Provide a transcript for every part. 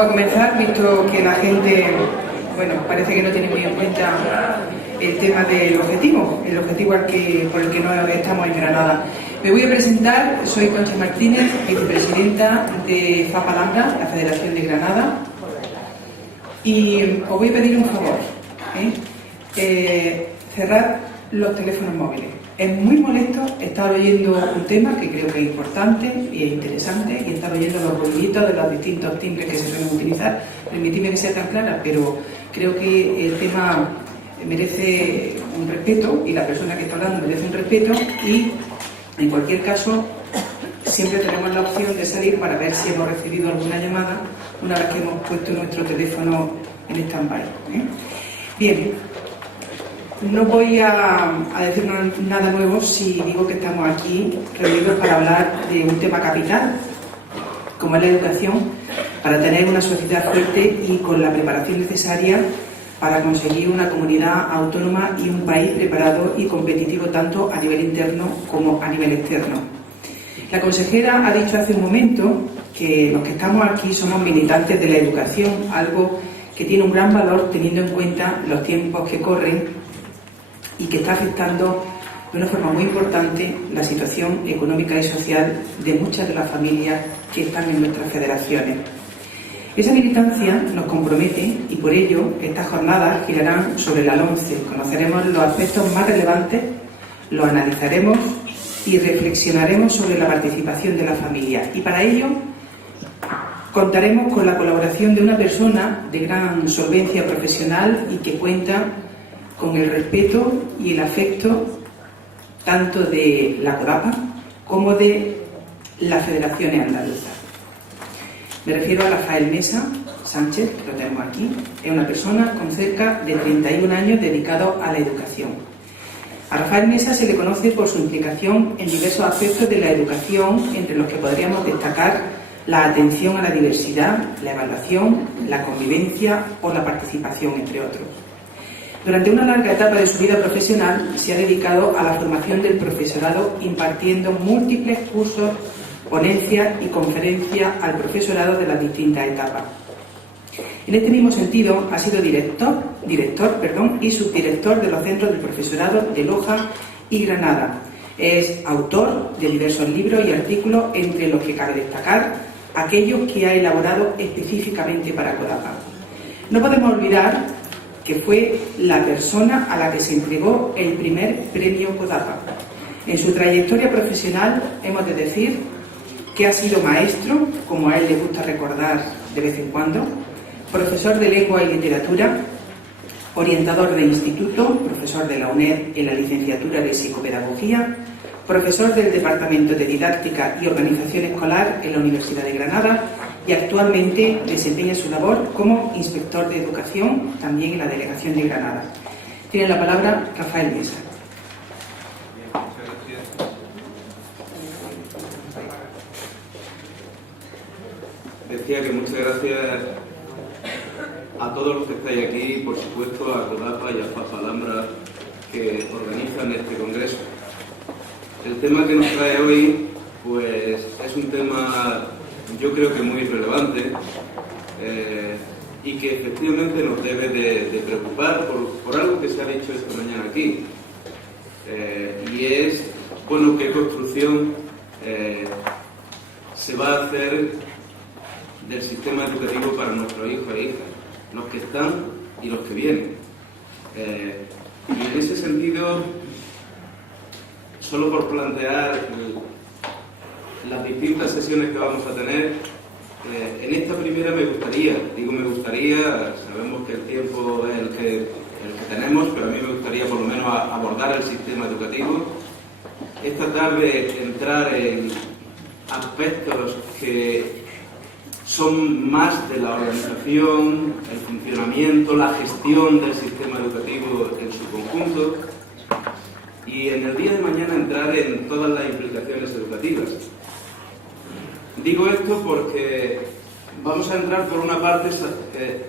Para comenzar, visto que la gente, parece que no tiene muy en cuenta el tema del objetivo, el objetivo por el que no estamos en Granada. Me voy a presentar, soy Concha Martínez, vicepresidenta de FAPALAMBRA, la Federación de Granada, y os voy a pedir un favor, cerrad los teléfonos móviles. Es muy molesto estar oyendo un tema que creo que es importante y es interesante, y estar oyendo los ruiditos de los distintos timbres que se suelen utilizar. Permitidme que sea tan clara, pero creo que el tema merece un respeto y la persona que está hablando merece un respeto, y en cualquier caso siempre tenemos la opción de salir para ver si hemos recibido alguna llamada una vez que hemos puesto nuestro teléfono en stand-by. Bien. No voy a decir nada nuevo si digo que estamos aquí reunidos para hablar de un tema capital, como es la educación, para tener una sociedad fuerte y con la preparación necesaria para conseguir una comunidad autónoma y un país preparado y competitivo tanto a nivel interno como a nivel externo. La consejera ha dicho hace un momento que los que estamos aquí somos militantes de la educación, algo que tiene un gran valor teniendo en cuenta los tiempos que corren y que está afectando de una forma muy importante la situación económica y social de muchas de las familias que están en nuestras federaciones. Esa militancia nos compromete y por ello estas jornadas girarán sobre la LOMCE. Conoceremos los aspectos más relevantes, los analizaremos y reflexionaremos sobre la participación de la familia. Y para ello contaremos con la colaboración de una persona de gran solvencia profesional y que cuenta con el respeto y el afecto tanto de la CODAPA como de las federaciones andaluzas. Me refiero a Rafael Mesa Sánchez, que lo tenemos aquí. Es una persona con cerca de 31 años dedicado a la educación. A Rafael Mesa se le conoce por su implicación en diversos aspectos de la educación, entre los que podríamos destacar la atención a la diversidad, la evaluación, la convivencia o la participación, entre otros. Durante una larga etapa de su vida profesional se ha dedicado a la formación del profesorado, impartiendo múltiples cursos, ponencias y conferencias al profesorado de las distintas etapas. En este mismo sentido, ha sido director y subdirector de los centros del profesorado de Loja y Granada. Es autor de diversos libros y artículos, entre los que cabe destacar aquellos que ha elaborado específicamente para CODAPA. No podemos olvidar que fue la persona a la que se entregó el primer premio CODAPA. En su trayectoria profesional hemos de decir que ha sido maestro, como a él le gusta recordar de vez en cuando, profesor de lengua y literatura, orientador de instituto, profesor de la UNED en la licenciatura de psicopedagogía, profesor del Departamento de Didáctica y Organización Escolar en la Universidad de Granada, y actualmente desempeña su labor como inspector de educación, también en la Delegación de Granada. Tiene la palabra Rafael Mesa. Decía que muchas gracias a todos los que estáis aquí, por supuesto a CODAPA y a FAPALAMBRA que organizan este congreso. El tema que nos trae hoy pues es un tema, yo creo que muy relevante y que efectivamente nos debe de preocupar por algo que se ha dicho esta mañana aquí, y es, bueno, qué construcción se va a hacer del sistema educativo para nuestros hijos e hijas, los que están y los que vienen. Y en ese sentido, solo por plantear las distintas sesiones que vamos a tener, en esta primera me gustaría, sabemos que el tiempo es el que tenemos, pero a mí me gustaría por lo menos abordar el sistema educativo. Esta tarde entrar en aspectos que son más de la organización, el funcionamiento, la gestión del sistema educativo en su conjunto, y en el día de mañana entrar en todas las implicaciones educativas. Digo esto porque vamos a entrar por una parte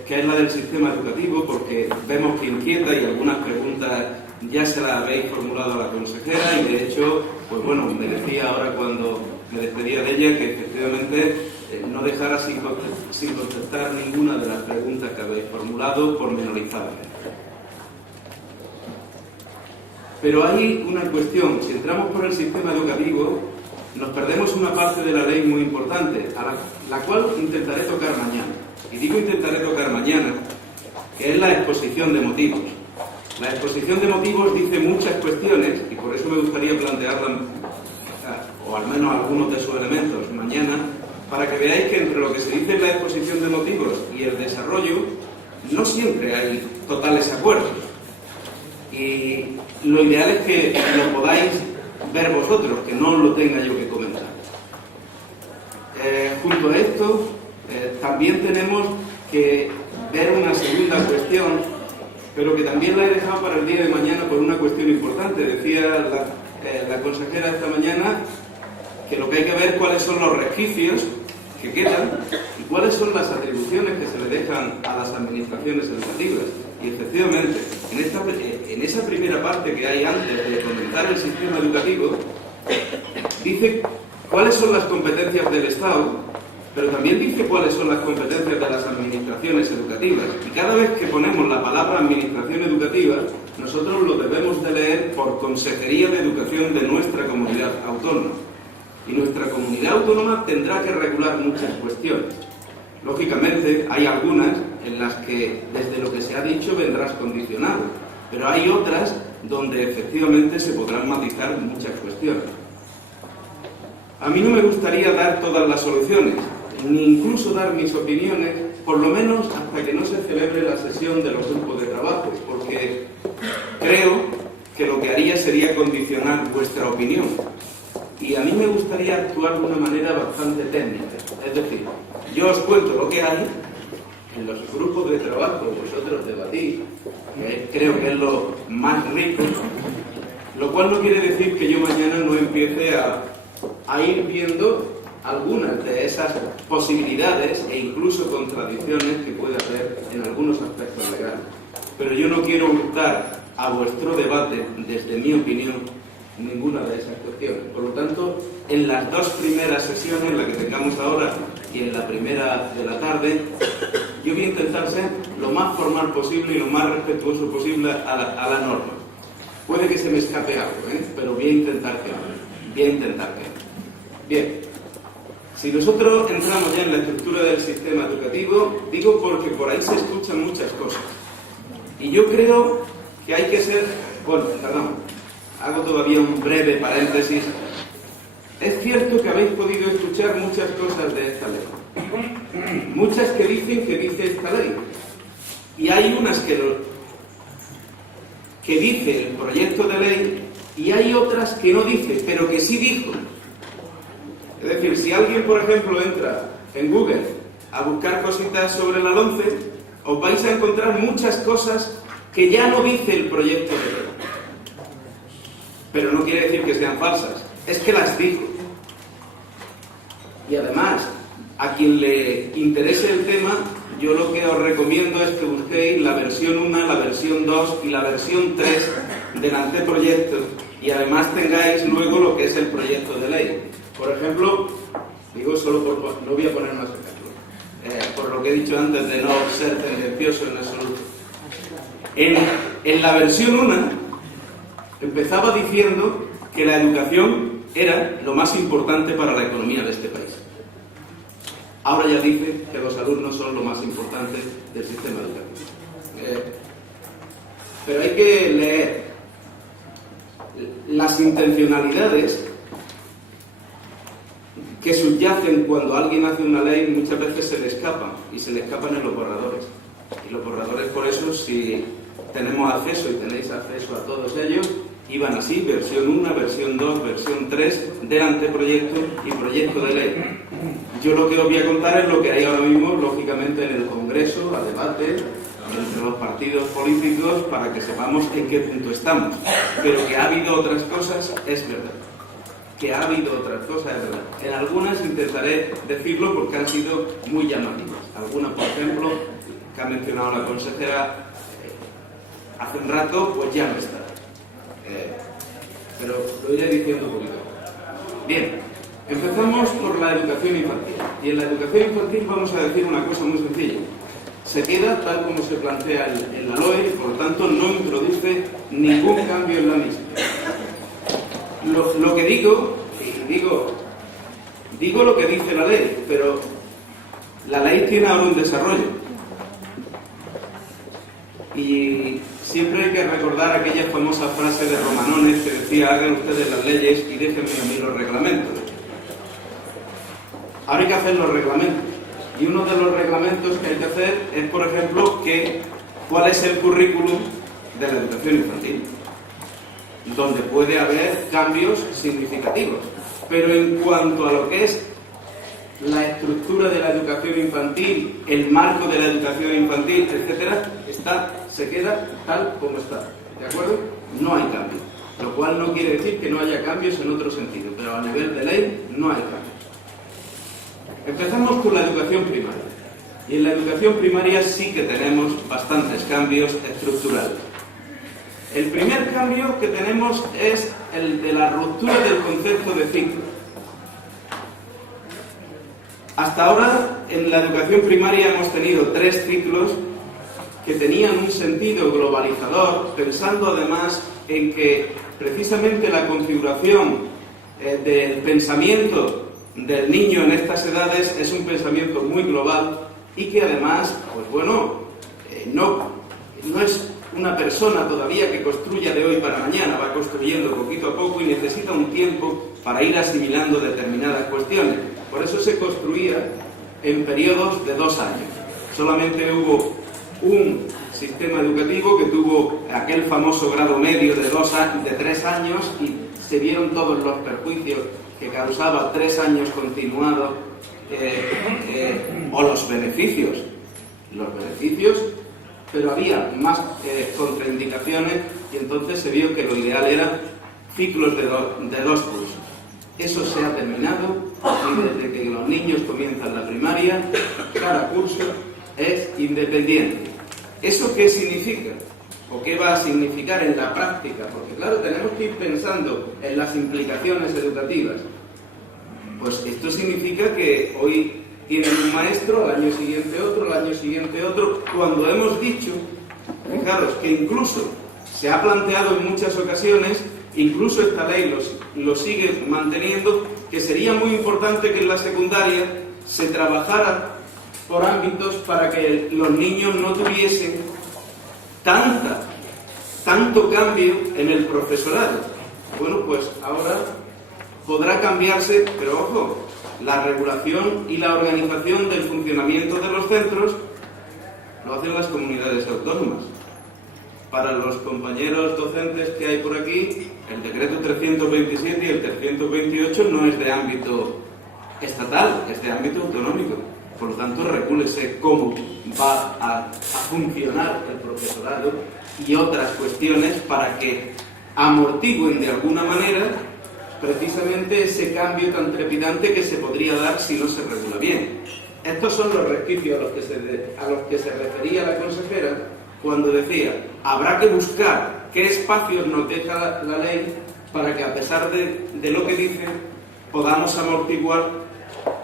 que es la del sistema educativo, porque vemos que inquieta y algunas preguntas ya se las habéis formulado a la consejera, y de hecho, pues bueno, me decía ahora cuando me despedía de ella que efectivamente no dejara sin contestar ninguna de las preguntas que habéis formulado pormenorizadamente. Pero hay una cuestión: si entramos por el sistema educativo, nos perdemos una parte de la ley muy importante, a la cual intentaré tocar mañana. Y digo intentaré tocar mañana, que es la exposición de motivos. La exposición de motivos dice muchas cuestiones, y por eso me gustaría plantearla, o al menos algunos de sus elementos, mañana, para que veáis que entre lo que se dice en la exposición de motivos y el desarrollo, no siempre hay totales acuerdos. Y lo ideal es que lo podáis ver vosotros, que no lo tenga yo que comentar. Junto a esto, también tenemos que ver una segunda cuestión, pero que también la he dejado para el día de mañana por una cuestión importante. Decía la consejera esta mañana que lo que hay que ver cuáles son los resquicios que quedan y cuáles son las atribuciones que se le dejan a las administraciones educativas. Y efectivamente, en esa primera parte que hay antes de comenzar el sistema educativo, dice cuáles son las competencias del Estado, pero también dice cuáles son las competencias de las administraciones educativas. Y cada vez que ponemos la palabra administración educativa, nosotros lo debemos de leer por Consejería de Educación de nuestra comunidad autónoma. Y nuestra comunidad autónoma tendrá que regular muchas cuestiones. Lógicamente, hay algunas en las que, desde lo que se ha dicho, vendrás condicionado, pero hay otras donde efectivamente se podrán matizar muchas cuestiones. A mí no me gustaría dar todas las soluciones, ni incluso dar mis opiniones, por lo menos hasta que no se celebre la sesión de los grupos de trabajo, porque creo que lo que haría sería condicionar vuestra opinión. Y a mí me gustaría actuar de una manera bastante técnica. Es decir, yo os cuento lo que hay, en los grupos de trabajo vosotros debatís, que creo que es lo más rico, lo cual no quiere decir que yo mañana no empiece a ir viendo algunas de esas posibilidades e incluso contradicciones que puede haber en algunos aspectos legales. Pero yo no quiero hurtar a vuestro debate, desde mi opinión, ninguna de esas cuestiones. Por lo tanto, en las dos primeras sesiones, la que tengamos ahora y en la primera de la tarde, yo voy a intentar ser lo más formal posible y lo más respetuoso posible a la norma. Puede que se me escape algo, pero voy a intentar que no. Bien, si nosotros entramos ya en la estructura del sistema educativo, digo porque por ahí se escuchan muchas cosas. Y yo creo que hay que ser... Bueno, perdón. Hago todavía un breve paréntesis. Es cierto que habéis podido escuchar muchas cosas de esta ley. Muchas que dicen que dice esta ley. Y hay unas que dice el proyecto de ley y hay otras que no dice, pero que sí dijo. Es decir, si alguien, por ejemplo, entra en Google a buscar cositas sobre la LOMCE, os vais a encontrar muchas cosas que ya no dice el proyecto de ley. Pero no quiere decir que sean falsas, es que las dijo. Y además, a quien le interese el tema, yo lo que os recomiendo es que busquéis la versión 1, la versión 2 y la versión 3 del anteproyecto, y además tengáis luego lo que es el proyecto de ley. Por ejemplo, digo no voy a poner más ejemplos, por lo que he dicho antes de no ser tendencioso en absoluto. En la versión 1, empezaba diciendo que la educación era lo más importante para la economía de este país. Ahora ya dice que los alumnos son lo más importante del sistema educativo. Pero hay que leer las intencionalidades que subyacen cuando alguien hace una ley. Muchas veces se le escapan, y se le escapan en los borradores. Y los borradores, por eso, si tenemos acceso y tenéis acceso a todos ellos, iban así: versión 1, versión 2, versión 3 del anteproyecto y proyecto de ley. Yo lo que os voy a contar es lo que hay ahora mismo, lógicamente, en el Congreso, a debate, entre los partidos políticos, para que sepamos en qué punto estamos. Pero que ha habido otras cosas, es verdad. Que ha habido otras cosas, es verdad. En algunas intentaré decirlo porque han sido muy llamativas. Algunas, por ejemplo, que ha mencionado la consejera hace un rato, pues ya no está. Pero lo iré diciendo un poquito. Bien, Empezamos por la educación infantil. Y en la educación infantil vamos a decir una cosa muy sencilla. Se queda tal como se plantea en la LOE y por lo tanto no introduce ningún cambio en la misma. Lo que digo lo que dice la ley, pero la ley tiene ahora un desarrollo. Y siempre hay que recordar aquella famosa frase de Romanones que decía: hagan ustedes las leyes y déjenme a mí los reglamentos. Ahora hay que hacer los reglamentos. Y uno de los reglamentos que hay que hacer es, por ejemplo, cuál es el currículum de la educación infantil, donde puede haber cambios significativos. Pero en cuanto a lo que es la estructura de la educación infantil, el marco de la educación infantil, etcétera, se queda tal como está. ¿De acuerdo? No hay cambio. Lo cual no quiere decir que no haya cambios en otro sentido, pero a nivel de ley no hay cambios. Empezamos con la educación primaria. Y en la educación primaria sí que tenemos bastantes cambios estructurales. El primer cambio que tenemos es el de la ruptura del concepto de ciclo. Hasta ahora, en la educación primaria hemos tenido 3 ciclos que tenían un sentido globalizador, pensando además en que precisamente la configuración del pensamiento del niño en estas edades es un pensamiento muy global y que además, pues bueno, no es una persona todavía que construya de hoy para mañana, va construyendo poquito a poco y necesita un tiempo para ir asimilando determinadas cuestiones. Por eso se construía en periodos de 2 años. Solamente hubo un sistema educativo que tuvo aquel famoso grado medio de 3 años y se vieron todos los perjuicios que causaba 3 años continuados o los beneficios, pero había más contraindicaciones y entonces se vio que lo ideal eran ciclos de 2 cursos. Eso se ha terminado y desde que los niños comienzan la primaria, cada curso es independiente. ¿Eso qué significa? ¿O qué va a significar en la práctica? Porque claro, tenemos que ir pensando en las implicaciones educativas. Pues esto significa que hoy tienen un maestro, al año siguiente otro, al año siguiente otro, cuando hemos dicho, fijaros, que incluso se ha planteado en muchas ocasiones, incluso esta ley lo sigue manteniendo, que sería muy importante que en la secundaria se trabajara por ámbitos para que los niños no tuviesen tanto cambio en el profesorado. Bueno, pues ahora podrá cambiarse, pero ojo, la regulación y la organización del funcionamiento de los centros lo hacen las comunidades autónomas. Para los compañeros docentes que hay por aquí, el decreto 327 y el 328 no es de ámbito estatal, es de ámbito autonómico. Por lo tanto, regúlese cómo va a funcionar el profesorado y otras cuestiones para que amortigüen de alguna manera precisamente ese cambio tan trepidante que se podría dar si no se regula bien. Estos son los resquicios a los que se refería la consejera cuando decía: habrá que buscar qué espacios nos deja la ley para que, a pesar de lo que dice, podamos amortiguar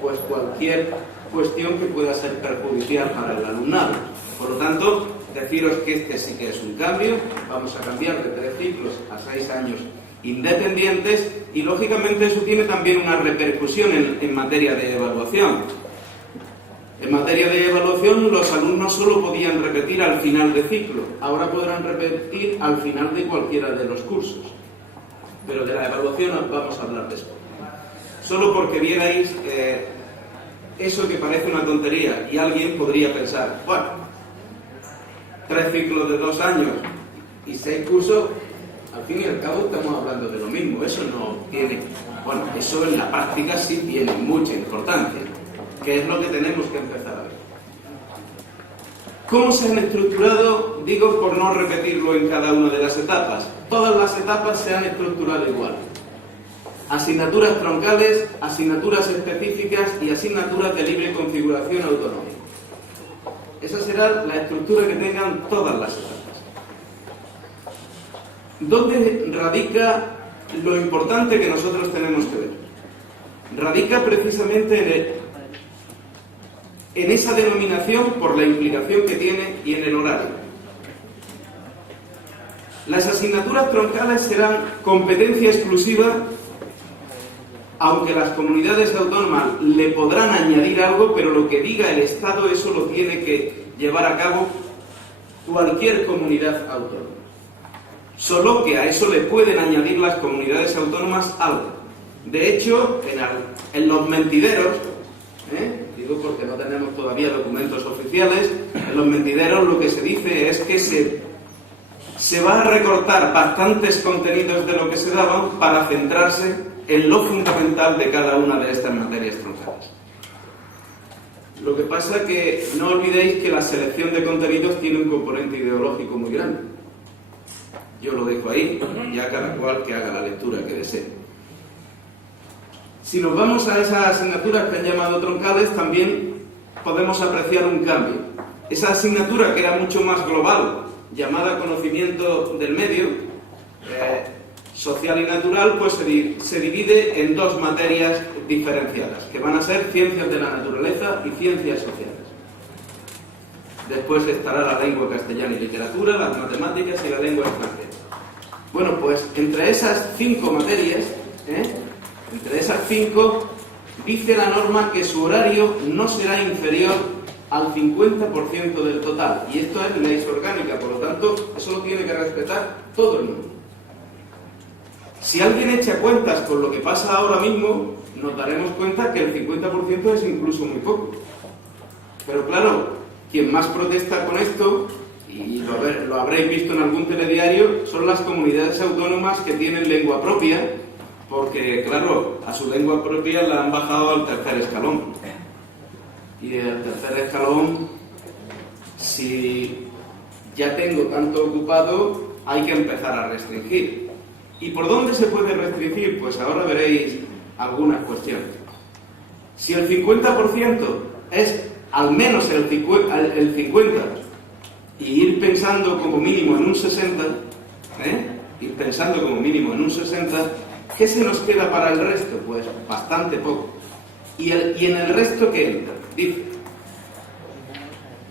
pues cualquier cuestión que pueda ser perjudicial para el alumnado. Por lo tanto, deciros que este sí que es un cambio. Vamos a cambiar de 3 ciclos a 6 años independientes y, lógicamente, eso tiene también una repercusión en materia de evaluación. En materia de evaluación, los alumnos solo podían repetir al final de ciclo. Ahora podrán repetir al final de cualquiera de los cursos. Pero de la evaluación vamos a hablar después. Solo porque vierais eso que parece una tontería y alguien podría pensar, bueno, 3 ciclos de 2 años y 6 cursos, al fin y al cabo estamos hablando de lo mismo. Eso no tiene, bueno, eso en la práctica sí tiene mucha importancia, que es lo que tenemos que empezar a ver. ¿Cómo se han estructurado? Digo, por no repetirlo en cada una de las etapas. Todas las etapas se han estructurado igual. Asignaturas troncales, asignaturas específicas y asignaturas de libre configuración autonómica. Esa será la estructura que tengan todas las etapas. ¿Dónde radica lo importante que nosotros tenemos que ver? radica precisamente en esa denominación por la implicación que tiene y en el horario. Las asignaturas troncales serán competencia exclusiva, aunque las comunidades autónomas le podrán añadir algo, pero lo que diga el Estado, eso lo tiene que llevar a cabo cualquier comunidad autónoma. Solo que a eso le pueden añadir las comunidades autónomas algo. De hecho, en los mentideros, digo porque no tenemos todavía documentos oficiales, en los mentideros lo que se dice es que se va a recortar bastantes contenidos de lo que se daban para centrarse en lo fundamental de cada una de estas materias troncales. Lo que pasa es que no olvidéis que la selección de contenidos tiene un componente ideológico muy grande. Yo lo dejo ahí, ya cada cual que haga la lectura que desee. Si nos vamos a esas asignaturas que han llamado troncales, también podemos apreciar un cambio. Esa asignatura que era mucho más global, llamada conocimiento del medio, social y natural, pues se divide en dos materias diferenciadas, que van a ser ciencias de la naturaleza y ciencias sociales. Después estará la lengua castellana y literatura, las matemáticas y la lengua extranjera. Bueno, pues entre esas 5 materias, entre esas 5, dice la norma que su horario no será inferior al 50% del total. Y esto es ley orgánica, por lo tanto, eso lo tiene que respetar todo el mundo. Si alguien echa cuentas con lo que pasa ahora mismo, nos daremos cuenta que el 50% es incluso muy poco. Pero claro, quien más protesta con esto, y lo habréis visto en algún telediario, son las comunidades autónomas que tienen lengua propia, porque claro, a su lengua propia la han bajado al tercer escalón. Y el tercer escalón, si ya tengo tanto ocupado, hay que empezar a restringir. ¿Y por dónde se puede restringir? Pues ahora veréis algunas cuestiones. Si el 50% es al menos el 50% y ir pensando como mínimo en un 60%, ir pensando como mínimo en un 60%, ¿qué se nos queda para el resto? Pues bastante poco. ¿Y en el resto qué entra? Dice,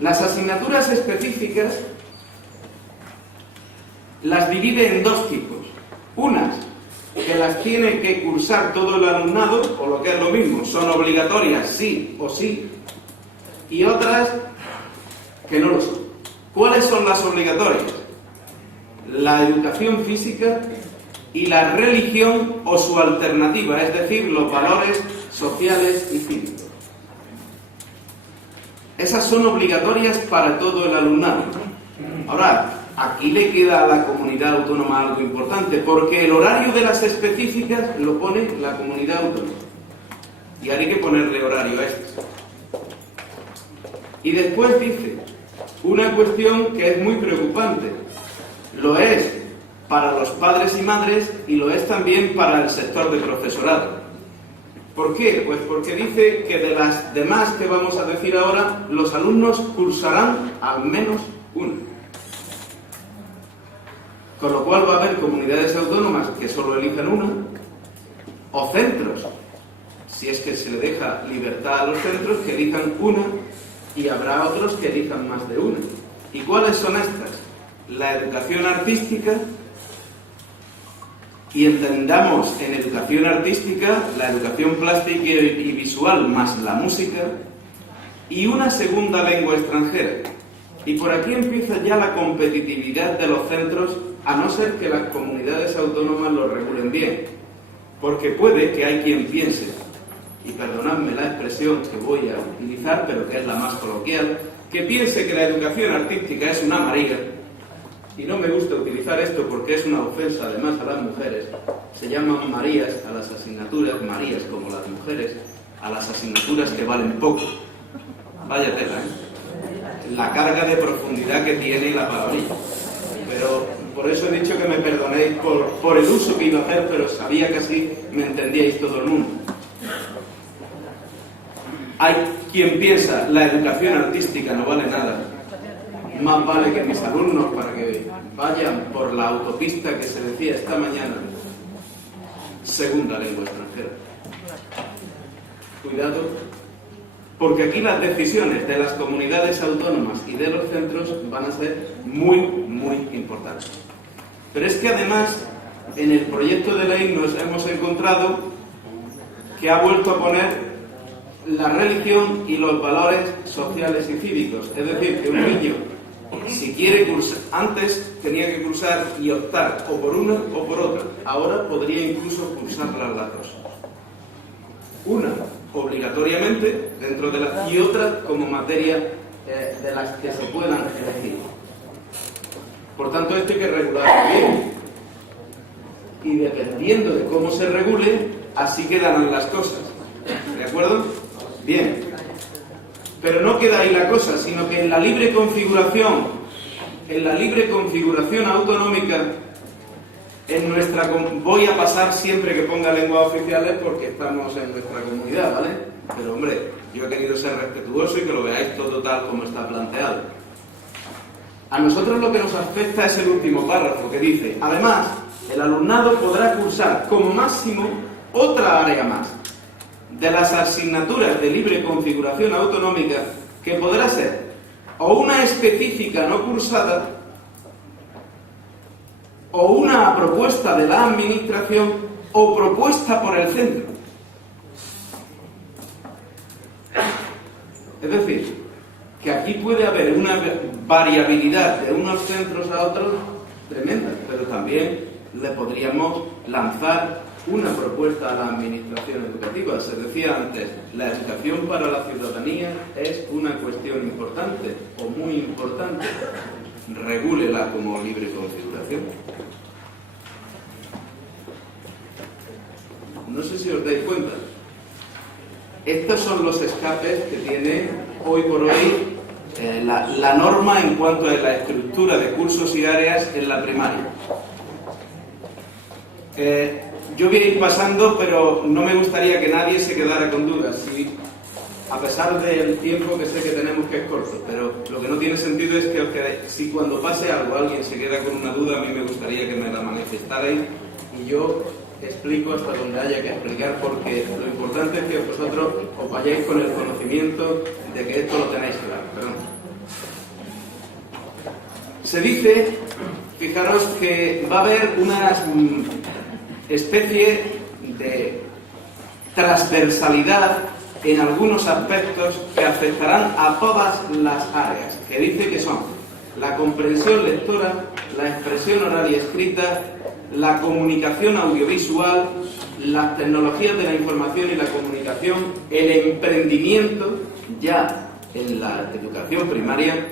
las asignaturas específicas las divide en dos tipos. Unas que las tiene que cursar todo el alumnado, o lo que es lo mismo, son obligatorias sí o sí, y otras que no lo son. ¿Cuáles son las obligatorias? La educación física y la religión o su alternativa, es decir, los valores sociales y cívicos. Esas son obligatorias para todo el alumnado. Ahora, aquí le queda a la comunidad autónoma algo importante, porque el horario de las específicas lo pone la comunidad autónoma. Y hay que ponerle horario a esto. Y después dice una cuestión que es muy preocupante. Lo es para los padres y madres y lo es también para el sector de profesorado. ¿Por qué? Pues porque dice que de las demás que vamos a decir ahora, los alumnos cursarán al menos una. Con lo cual va a haber comunidades autónomas que solo elijan una, o centros, si es que se le deja libertad a los centros, que elijan una, y habrá otros que elijan más de una. ¿Y cuáles son estas? La educación artística, y entendamos en educación artística la educación plástica y visual más la música, y una segunda lengua extranjera. Y por aquí empieza ya la competitividad de los centros, a no ser que las comunidades autónomas lo regulen bien. Porque puede que hay quien piense, y perdonadme la expresión que voy a utilizar, pero que es la más coloquial, que piense que la educación artística es una mariga, y no me gusta utilizar esto porque es una ofensa además a las mujeres. Se llaman Marías a las asignaturas, Marías como las mujeres, a las asignaturas que valen poco. Vaya tela, la carga de profundidad que tiene la palabrilla. Pero por eso he dicho que me perdonéis por el uso que iba a hacer, pero sabía que así me entendíais todo el mundo. Hay quien piensa la educación artística no vale nada. Más vale que mis alumnos, para que vayan por la autopista que se decía esta mañana, segunda lengua extranjera. cuidado, porque aquí las decisiones de las comunidades autónomas y de los centros van a ser muy, muy importantes. Pero es que además, en el proyecto de ley nos hemos encontrado que ha vuelto a poner la religión y los valores sociales y cívicos. Es decir, que un niño, si quiere cursar, antes tenía que cursar y optar o por una o por otra. Ahora podría incluso cursar las dos. Una obligatoriamente dentro de la y otra como materia de las que se puedan elegir. Por tanto, esto hay que regularlo bien. Y dependiendo de cómo se regule, así quedarán las cosas. ¿De acuerdo? Bien. Pero no queda ahí la cosa, sino que en la libre configuración autonómica, voy a pasar siempre que ponga lenguas oficiales porque estamos en nuestra comunidad, ¿vale? Pero hombre, yo he querido ser respetuoso y que lo veáis todo tal como está planteado. A nosotros lo que nos afecta es el último párrafo que dice: además, el alumnado podrá cursar como máximo otra área más de las asignaturas de libre configuración autonómica, que podrá ser o una específica no cursada o una propuesta de la administración o propuesta por el centro. Es decir, que aquí puede haber una variabilidad de unos centros a otros tremenda, pero también le podríamos lanzar una propuesta a la administración educativa. Se decía antes, la educación para la ciudadanía es una cuestión importante o muy importante. Regúlela como libre configuración. No sé si os dais cuenta. Estos son los escapes que tiene hoy por hoy la norma en cuanto a la estructura de cursos y áreas en la primaria. Yo voy a ir pasando, pero no me gustaría que nadie se quedara con dudas. Si, a pesar del tiempo que sé que tenemos, que es corto, pero lo que no tiene sentido es que os quedéis. Si cuando pase algo alguien se queda con una duda, a mí me gustaría que me la manifestarais y yo explico hasta donde haya que explicar, porque lo importante es que vosotros os vayáis con el conocimiento de que esto lo tenéis claro. Perdón. Se dice, fijaros, que va a haber una especie de transversalidad en algunos aspectos que afectarán a todas las áreas, que dice que son la comprensión lectora, la expresión oral y escrita, la comunicación audiovisual, las tecnologías de la información y la comunicación, el emprendimiento ya en la educación primaria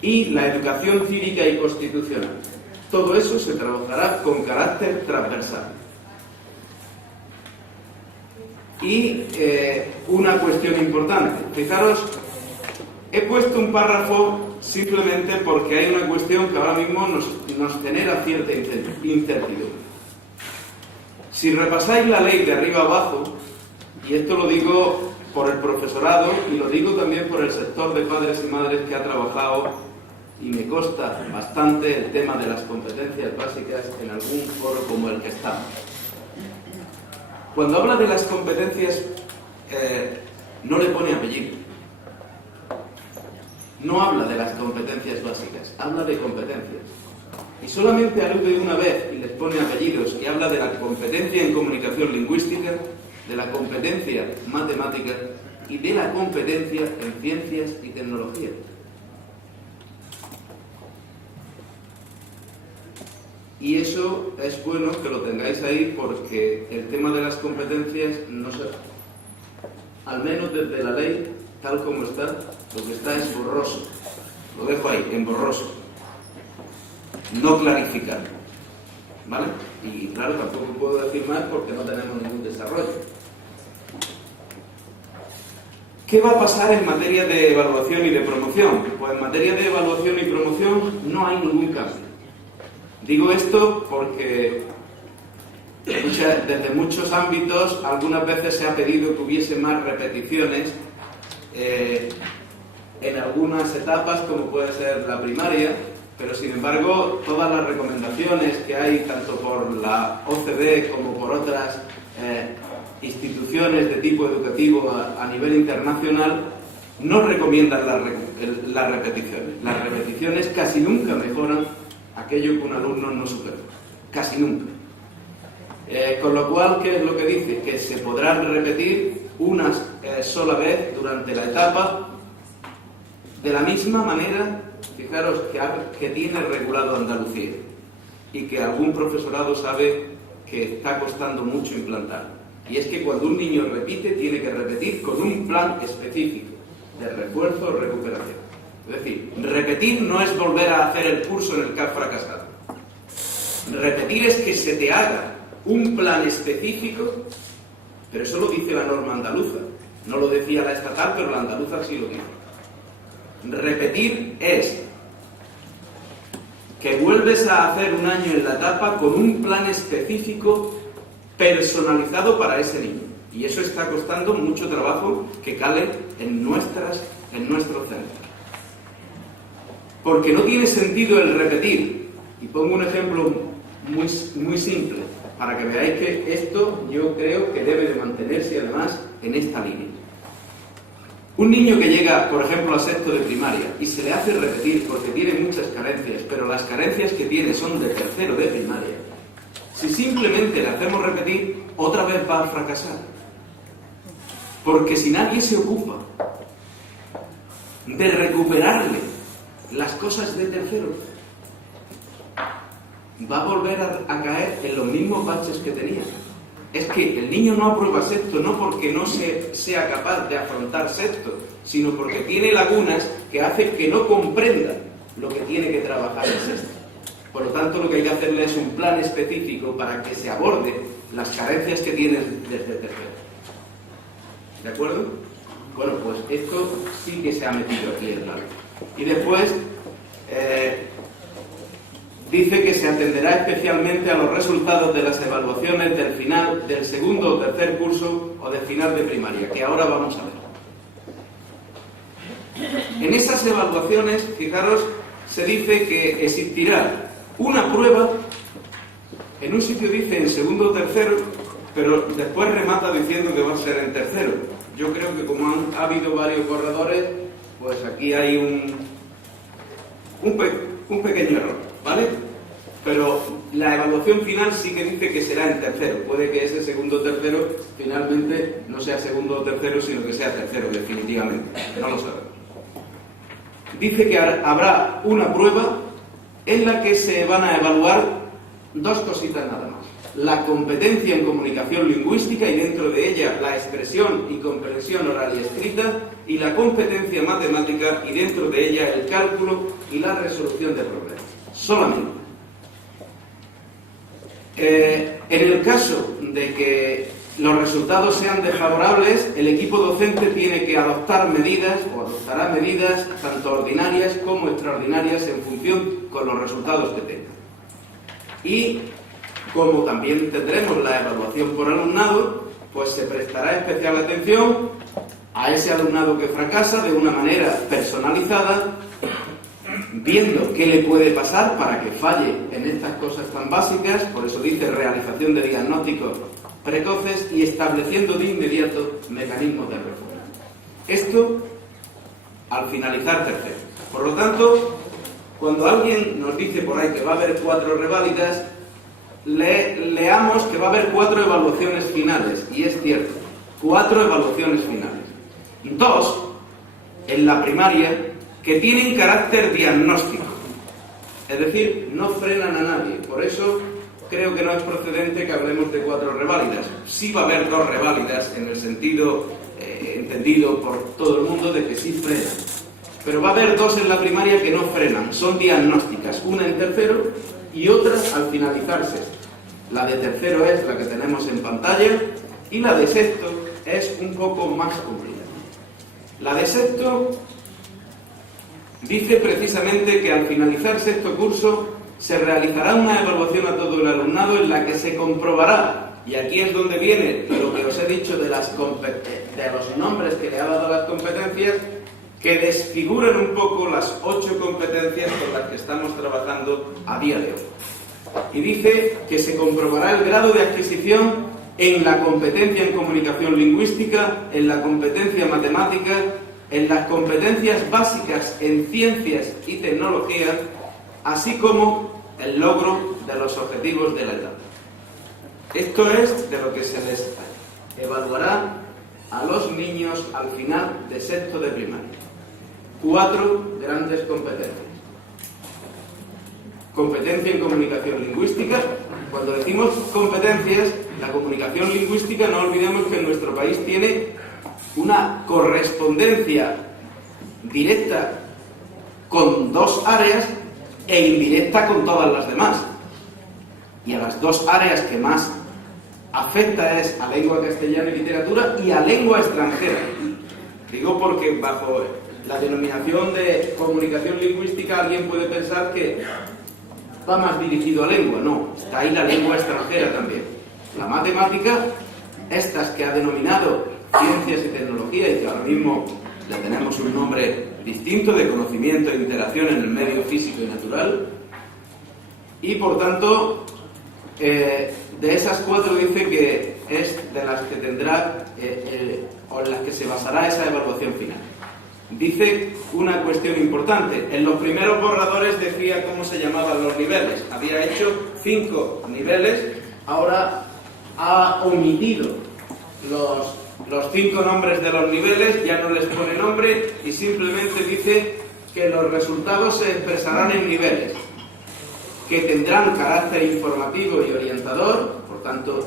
y la educación cívica y constitucional. Todo eso se trabajará con carácter transversal. Y una cuestión importante. Fijaros, he puesto un párrafo simplemente porque hay una cuestión que ahora mismo nos genera cierta incertidumbre. Si repasáis la ley de arriba abajo, y esto lo digo por el profesorado y lo digo también por el sector de padres y madres que ha trabajado, y me consta bastante el tema de las competencias básicas en algún foro como el que estamos. Cuando habla de las competencias, no le pone apellido. No habla de las competencias básicas, habla de competencias. Y solamente alude una vez y les pone apellidos y habla de la competencia en comunicación lingüística, de la competencia matemática y de la competencia en ciencias y tecnología. Y eso es bueno que lo tengáis ahí, porque el tema de las competencias, no sé, al menos desde la ley, tal como está, lo que está es borroso. Lo dejo ahí, en borroso. No clarificado. ¿Vale? Y claro, tampoco puedo decir más porque no tenemos ningún desarrollo. ¿Qué va a pasar en materia de evaluación y de promoción? Pues en materia de evaluación y promoción no hay ningún cambio. Digo esto porque desde muchos ámbitos algunas veces se ha pedido que hubiese más repeticiones en algunas etapas, como puede ser la primaria, pero sin embargo todas las recomendaciones que hay, tanto por la OCDE como por otras instituciones de tipo educativo a nivel internacional no recomiendan las repeticiones. Las repeticiones casi nunca mejoran aquello que un alumno no supera. Casi nunca. Con lo cual, ¿qué es lo que dice? Que se podrá repetir una sola vez durante la etapa de la misma manera, fijaros, que tiene regulado Andalucía y que algún profesorado sabe que está costando mucho implantar. Y es que cuando un niño repite, tiene que repetir con un plan específico de refuerzo o recuperación. Es decir, repetir no es volver a hacer el curso en el que has fracasado. Repetir es que se te haga un plan específico, pero eso lo dice la norma andaluza. No lo decía la estatal, pero la andaluza sí lo dice. Repetir es que vuelves a hacer un año en la etapa con un plan específico personalizado para ese niño. Y eso está costando mucho trabajo que cale en nuestro centro. Porque no tiene sentido el repetir. Y pongo un ejemplo muy simple, para que veáis que esto yo creo que debe de mantenerse además en esta línea. Un niño que llega, por ejemplo, a sexto de primaria y se le hace repetir porque tiene muchas carencias, pero las carencias que tiene son de tercero de primaria, si simplemente le hacemos repetir, otra vez va a fracasar. Porque si nadie se ocupa de recuperarle las cosas de tercero, va a volver a caer en los mismos baches que tenía. Es que el niño no aprueba sexto no porque no sea capaz de afrontar sexto, sino porque tiene lagunas que hacen que no comprenda lo que tiene que trabajar en sexto. Por lo tanto, lo que hay que hacerle es un plan específico para que se aborde las carencias que tiene desde tercero. ¿De acuerdo? Bueno, pues esto sí que se ha metido aquí en la ley. Y después dice que se atenderá especialmente a los resultados de las evaluaciones del final del segundo o tercer curso o del final de primaria, que ahora vamos a ver. En esas evaluaciones, fijaros, se dice que existirá una prueba, en un sitio dice en segundo o tercero, pero después remata diciendo que va a ser en tercero. Yo creo que como ha habido varios corredores, pues aquí hay un pequeño error, ¿vale? Pero la evaluación final sí que dice que será en tercero. Puede que ese segundo o tercero finalmente no sea segundo o tercero, sino que sea tercero definitivamente. No lo sabemos. Dice que habrá una prueba en la que se van a evaluar dos cositas nada más. La competencia en comunicación lingüística y dentro de ella la expresión y comprensión oral y escrita, y la competencia matemática y dentro de ella el cálculo y la resolución de problemas. Solamente. En el caso de que los resultados sean desfavorables, el equipo docente tiene que adoptar medidas o adoptará medidas tanto ordinarias como extraordinarias en función con los resultados que tenga. Y como también tendremos la evaluación por alumnado, pues se prestará especial atención a ese alumnado que fracasa de una manera personalizada, viendo qué le puede pasar para que falle en estas cosas tan básicas, por eso dice realización de diagnósticos precoces y estableciendo de inmediato mecanismos de reforma. Esto al finalizar tercero. Por lo tanto, cuando alguien nos dice por ahí que va a haber 4 reválidas, leamos que va a haber 4 evaluaciones finales, y es cierto, 4 evaluaciones finales. 2 en la primaria que tienen carácter diagnóstico, es decir, no frenan a nadie. Por eso creo que no es procedente que hablemos de 4 reválidas. Sí va a haber 2 reválidas en el sentido entendido por todo el mundo de que sí frenan. Pero va a haber 2 en la primaria que no frenan, son diagnósticas, una en tercero y otra al finalizar sexto. La de tercero es la que tenemos en pantalla y la de sexto es un poco más complicada. La de sexto dice precisamente que al finalizar sexto curso se realizará una evaluación a todo el alumnado en la que se comprobará, y aquí es donde viene lo que os he dicho de los nombres que le ha dado a las competencias, que desfiguran un poco las 8 competencias con las que estamos trabajando a día de hoy. Y dice que se comprobará el grado de adquisición en la competencia en comunicación lingüística, en la competencia matemática, en las competencias básicas en ciencias y tecnología, así como el logro de los objetivos de la etapa. Esto es de lo que se les evaluará a los niños al final de sexto de primaria. 4 grandes competencias. Competencia en comunicación lingüística. Cuando decimos competencias, la comunicación lingüística, no olvidemos que en nuestro país tiene una correspondencia directa con 2 áreas e indirecta con todas las demás. Y a las 2 áreas que más afecta es a lengua castellana y literatura y a lengua extranjera. Digo porque bajo la denominación de comunicación lingüística alguien puede pensar que va más dirigido a lengua. No, está ahí la lengua extranjera también. La matemática, estas que ha denominado ciencias y tecnología y que ahora mismo le tenemos un nombre distinto de conocimiento e interacción en el medio físico y natural. Y por tanto, de esas 4 dice que es de las que tendrá o en las que se basará esa evaluación final. Dice una cuestión importante. En los primeros borradores decía cómo se llamaban los niveles. Había hecho 5 niveles, ahora ha omitido los 5 nombres de los niveles, ya no les pone nombre y simplemente dice que los resultados se expresarán en niveles, que tendrán carácter informativo y orientador, por tanto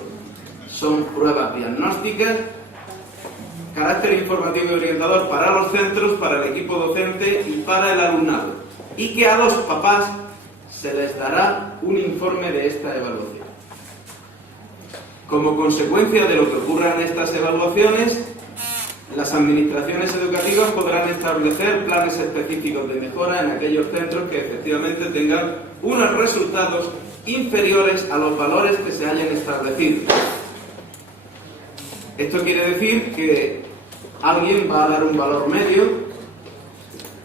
son pruebas diagnósticas, carácter informativo y orientador para los centros, para el equipo docente y para el alumnado, y que a los papás se les dará un informe de esta evaluación. Como consecuencia de lo que ocurra en estas evaluaciones, las administraciones educativas podrán establecer planes específicos de mejora en aquellos centros que efectivamente tengan unos resultados inferiores a los valores que se hayan establecido. Esto quiere decir que alguien va a dar un valor medio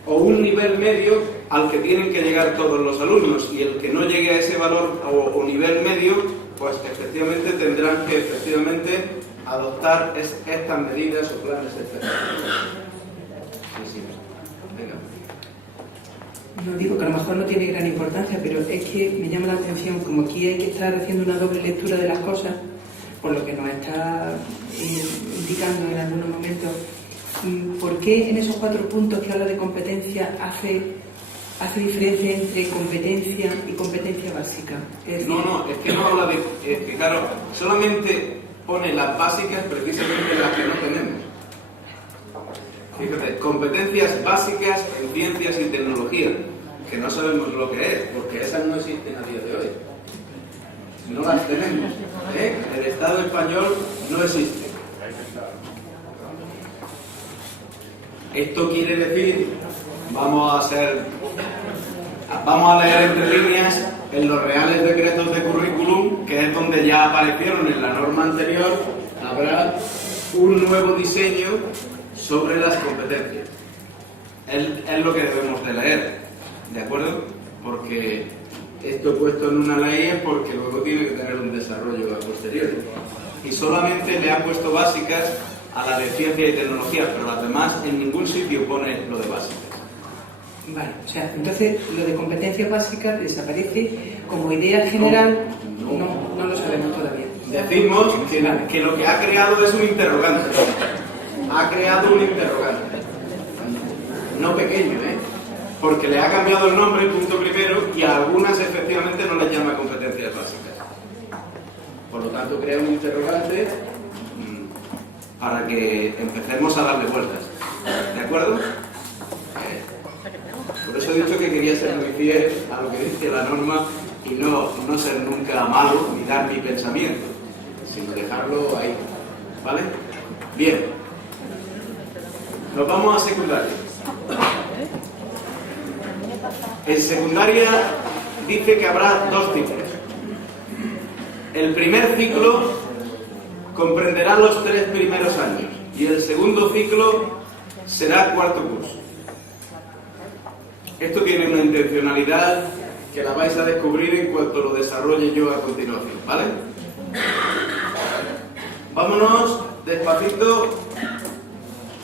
o un nivel medio al que tienen que llegar todos los alumnos, y el que no llegue a ese valor o nivel medio, pues efectivamente tendrán que adoptar estas medidas o planes específicos. Sí. Venga. No digo que a lo mejor no tiene gran importancia, pero es que me llama la atención, como aquí hay que estar haciendo una doble lectura de las cosas, por lo que nos está indicando en algunos momentos, ¿por qué en esos 4 puntos que habla de competencia hace diferencia entre competencia y competencia básica? Es que no habla de... Es que claro, solamente pone las básicas, precisamente las que no tenemos. Fíjate, competencias básicas en ciencias y tecnología, que no sabemos lo que es, porque esas no existen a día de hoy. No las tenemos. El Estado español no existe. Esto quiere decir, vamos a leer entre líneas en los reales decretos de currículum, que es donde ya aparecieron en la norma anterior, habrá un nuevo diseño sobre las competencias. Es lo que debemos de leer, ¿de acuerdo? Porque esto puesto en una ley es porque luego tiene que tener un desarrollo a posteriori. Y solamente le ha puesto básicas a la de ciencia y tecnología, pero las demás en ningún sitio pone lo de básicas. Vale, o sea, entonces lo de competencias básicas desaparece como idea general. No lo sabemos todavía. Decimos que lo que ha creado es un interrogante. Ha creado un interrogante. No pequeño, porque le ha cambiado el nombre, punto primero, y a algunas efectivamente no les llama competencias básicas. Por lo tanto, crea un interrogante para que empecemos a darle vueltas. ¿De acuerdo? Por eso he dicho que quería ser muy fiel a lo que dice la norma y no ser nunca malo ni dar mi pensamiento, sino dejarlo ahí. ¿Vale? Bien. Nos vamos a secundaria. En secundaria dice que habrá 2 ciclos. El primer ciclo comprenderá los 3 primeros años y el segundo ciclo será 4º curso. Esto tiene una intencionalidad que la vais a descubrir en cuanto lo desarrolle yo a continuación, ¿vale? Vámonos despacito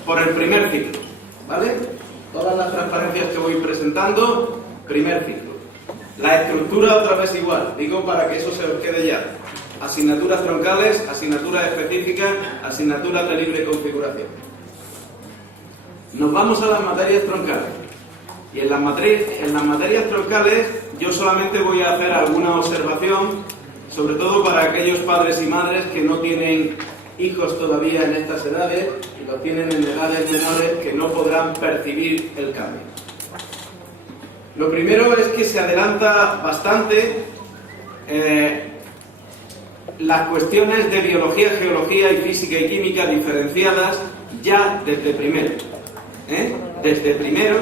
por el primer ciclo, ¿vale? Todas las transparencias que voy presentando, primer ciclo. La estructura otra vez igual, digo para que eso se os quede ya. Asignaturas troncales, asignaturas específicas, asignaturas de libre configuración. Nos vamos a las materias troncales. Y en las materias troncales yo solamente voy a hacer alguna observación, sobre todo para aquellos padres y madres que no tienen hijos todavía en estas edades y los tienen en edades menores que no podrán percibir el cambio. Lo primero es que se adelanta bastante las cuestiones de biología, geología y física y química diferenciadas ya desde primero. Desde primero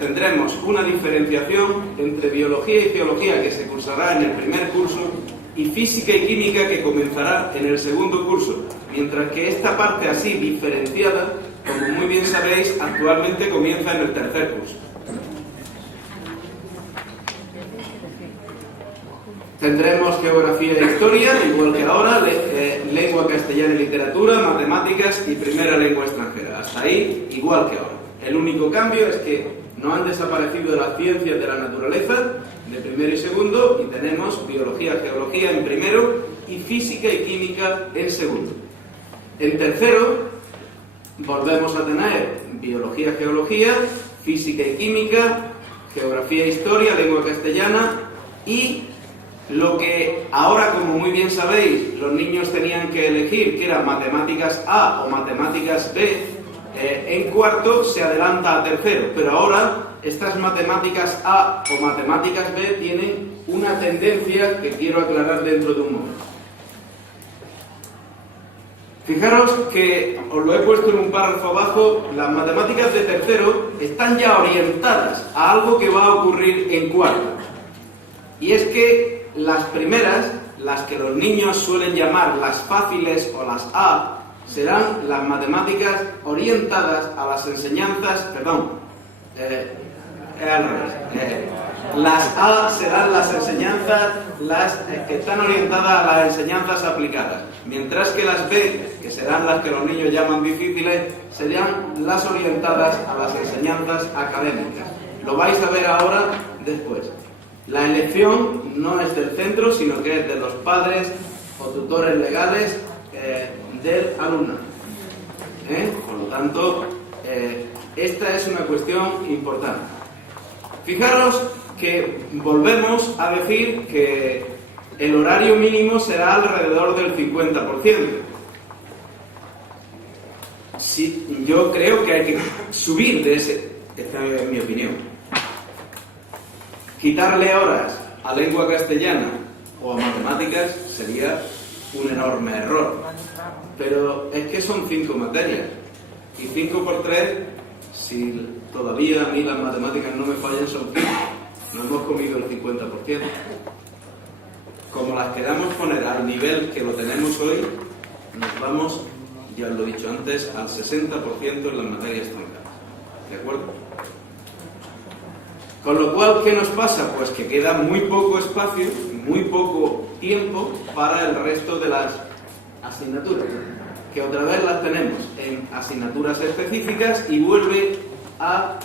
tendremos una diferenciación entre biología y geología que se cursará en el primer curso y física y química que comenzará en el segundo curso, mientras que esta parte así diferenciada, como muy bien sabéis, actualmente comienza en el tercer curso. Tendremos geografía e historia, igual que ahora, lengua castellana y literatura, matemáticas y primera lengua extranjera. Hasta ahí, igual que ahora. El único cambio es que no han desaparecido las ciencias de la naturaleza de primero y segundo y tenemos biología, geología en primero y física y química en segundo. En tercero volvemos a tener biología, geología, física y química, geografía e historia, lengua castellana y lo que ahora, como muy bien sabéis, los niños tenían que elegir, que eran matemáticas A o matemáticas B, en cuarto se adelanta a tercero, pero ahora estas matemáticas A o matemáticas B tienen una tendencia que quiero aclarar dentro de un momento. Fijaros que os lo he puesto en un párrafo abajo, las matemáticas de tercero están ya orientadas a algo que va a ocurrir en cuarto. Y es que las primeras, las que los niños suelen llamar las fáciles o las A, serán las matemáticas orientadas a las enseñanzas, las A serán las enseñanzas, que están orientadas a las enseñanzas aplicadas, mientras que las B, que serán las que los niños llaman difíciles, serán las orientadas a las enseñanzas académicas. Lo vais a ver ahora después. La elección no es del centro, sino que es de los padres o tutores legales del alumnado. Por lo tanto, esta es una cuestión importante. Fijaros que volvemos a decir que el horario mínimo será alrededor del 50%. Sí, yo creo que hay que subir de ese, esta es mi opinión. Quitarle horas a lengua castellana o a matemáticas sería un enorme error. Pero es que son 5 materias. Y 5 por 3, si todavía a mí las matemáticas no me fallan, son 5. No hemos comido el 50%. Como las queramos poner al nivel que lo tenemos hoy, nos vamos, ya os lo he dicho antes, al 60% en las materias troncales. ¿De acuerdo? Con lo cual, ¿qué nos pasa? Pues que queda muy poco espacio, muy poco tiempo para el resto de las asignaturas, que otra vez las tenemos en asignaturas específicas y vuelve a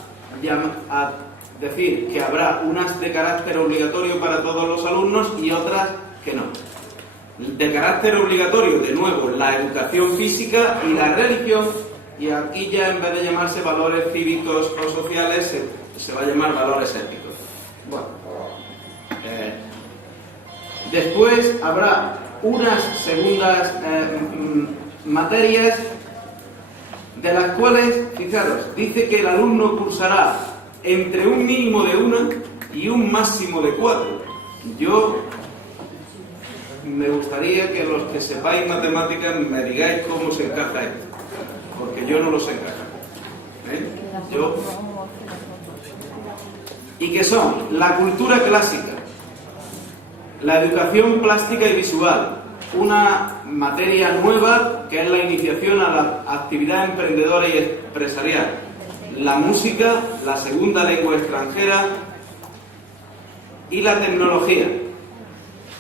decir que habrá unas de carácter obligatorio para todos los alumnos y otras que no. De carácter obligatorio, de nuevo, la educación física y la religión, y aquí ya en vez de llamarse valores cívicos o sociales se va a llamar valores éticos. Bueno, después habrá unas segundas materias de las cuales, fijaros, dice que el alumno cursará entre un mínimo de 1 y un máximo de 4. Yo me gustaría que los que sepáis matemáticas me digáis cómo se encaja esto, porque yo no lo sé encajar. Y que son la cultura clásica, la educación plástica y visual, una materia nueva que es la iniciación a la actividad emprendedora y empresarial, la música, la segunda lengua extranjera y la tecnología.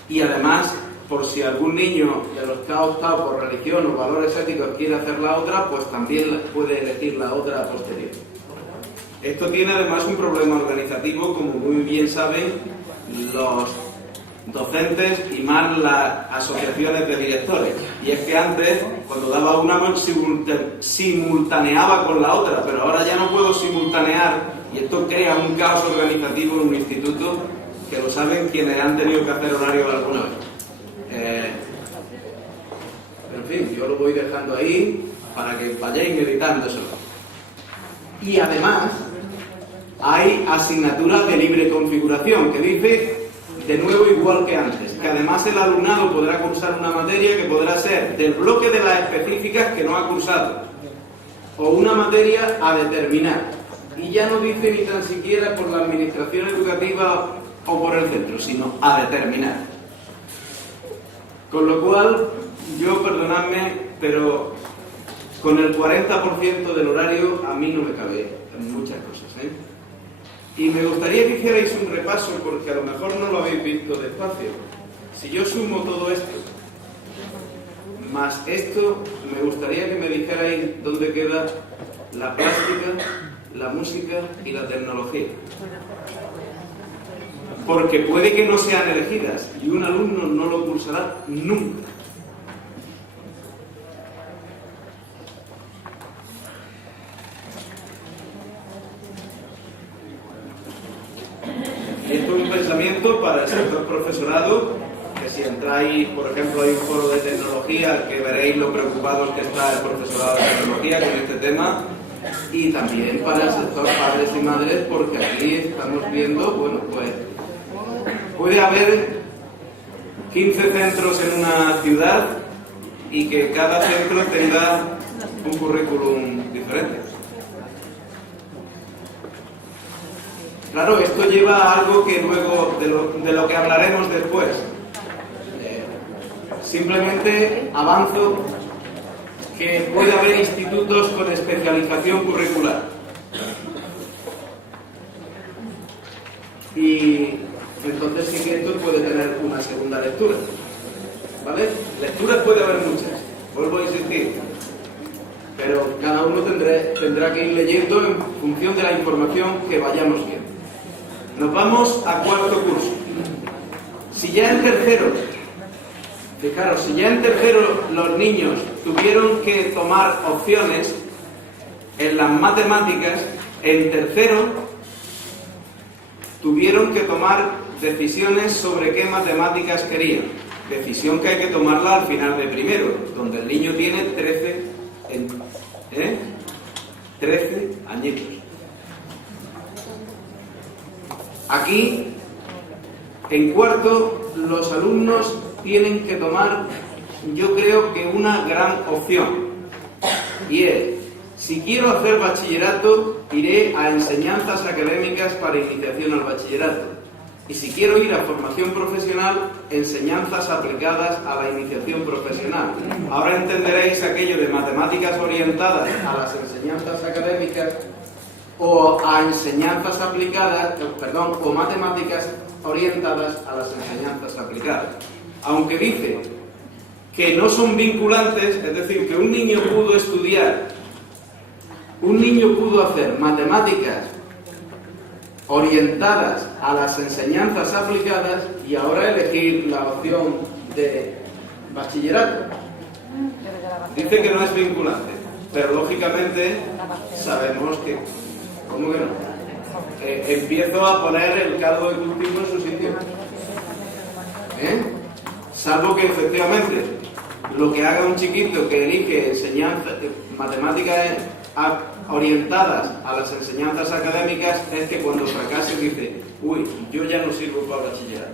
Y además por si algún niño de los que ha optado por religión o valores éticos quiere hacer la otra, pues también puede elegir la otra a posteriori. Esto tiene además un problema organizativo, como muy bien saben los docentes y más las asociaciones de directores. Y es que antes, cuando daba una, simultaneaba con la otra, pero ahora ya no puedo simultanear, y esto crea un caos organizativo en un instituto, que lo saben quienes han tenido que hacer horario alguna vez. En fin, yo lo voy dejando ahí para que vayáis meditándoselo. Y además, hay asignaturas de libre configuración, que dice, de nuevo igual que antes, que además el alumnado podrá cursar una materia que podrá ser del bloque de las específicas que no ha cursado, o una materia a determinar. Y ya no dice ni tan siquiera por la administración educativa o por el centro, sino a determinar. Con lo cual, yo, perdonadme, pero con el 40% del horario a mí no me cabe en muchas cosas, ¿eh? Y me gustaría que hicierais un repaso, porque a lo mejor no lo habéis visto despacio. Si yo sumo todo esto, más esto, me gustaría que me dijerais dónde queda la plástica, la música y la tecnología. Porque puede que no sean elegidas y un alumno no lo cursará nunca. Y esto es un pensamiento para el sector profesorado, que si entráis, por ejemplo, hay un foro de tecnología, que veréis lo preocupados que está el profesorado de tecnología con este tema, y también para el sector padres y madres, porque aquí estamos viendo, bueno, pues puede haber 15 centros en una ciudad y que cada centro tenga un currículum diferente. Claro, esto lleva a algo que luego, de lo que hablaremos después. Simplemente avanzo que puede haber institutos con especialización curricular. Y entonces sí que esto puede tener una segunda lectura. ¿Vale? Lecturas puede haber muchas, vuelvo a insistir. Pero cada uno tendrá que ir leyendo en función de la información que vayamos viendo. Nos vamos a cuarto curso. Si ya en tercero, fijaros, si ya en tercero los niños tuvieron que tomar opciones en las matemáticas, en tercero tuvieron que tomar decisiones sobre qué matemáticas querían. Decisión que hay que tomarla al final de primero, donde el niño tiene 13 añitos. Aquí, en cuarto, los alumnos tienen que tomar, yo creo que una gran opción. Y es, si quiero hacer bachillerato, iré a enseñanzas académicas para iniciación al bachillerato. Y si quiero ir a formación profesional, enseñanzas aplicadas a la iniciación profesional. Ahora entenderéis aquello de matemáticas orientadas a las enseñanzas académicas o a enseñanzas aplicadas, o matemáticas orientadas a las enseñanzas aplicadas. Aunque dice que no son vinculantes, es decir, que un niño pudo estudiar, un niño pudo hacer matemáticas orientadas a las enseñanzas aplicadas y ahora elegir la opción de bachillerato. Dice que no es vinculante, pero lógicamente sabemos que, ¿cómo que no? Empiezo a poner el caldo de cultivo en su sitio. Salvo que efectivamente lo que haga un chiquito que elige enseñanza, matemáticas orientadas a las enseñanzas académicas, es que cuando fracase dice, uy, yo ya no sirvo para bachillerato.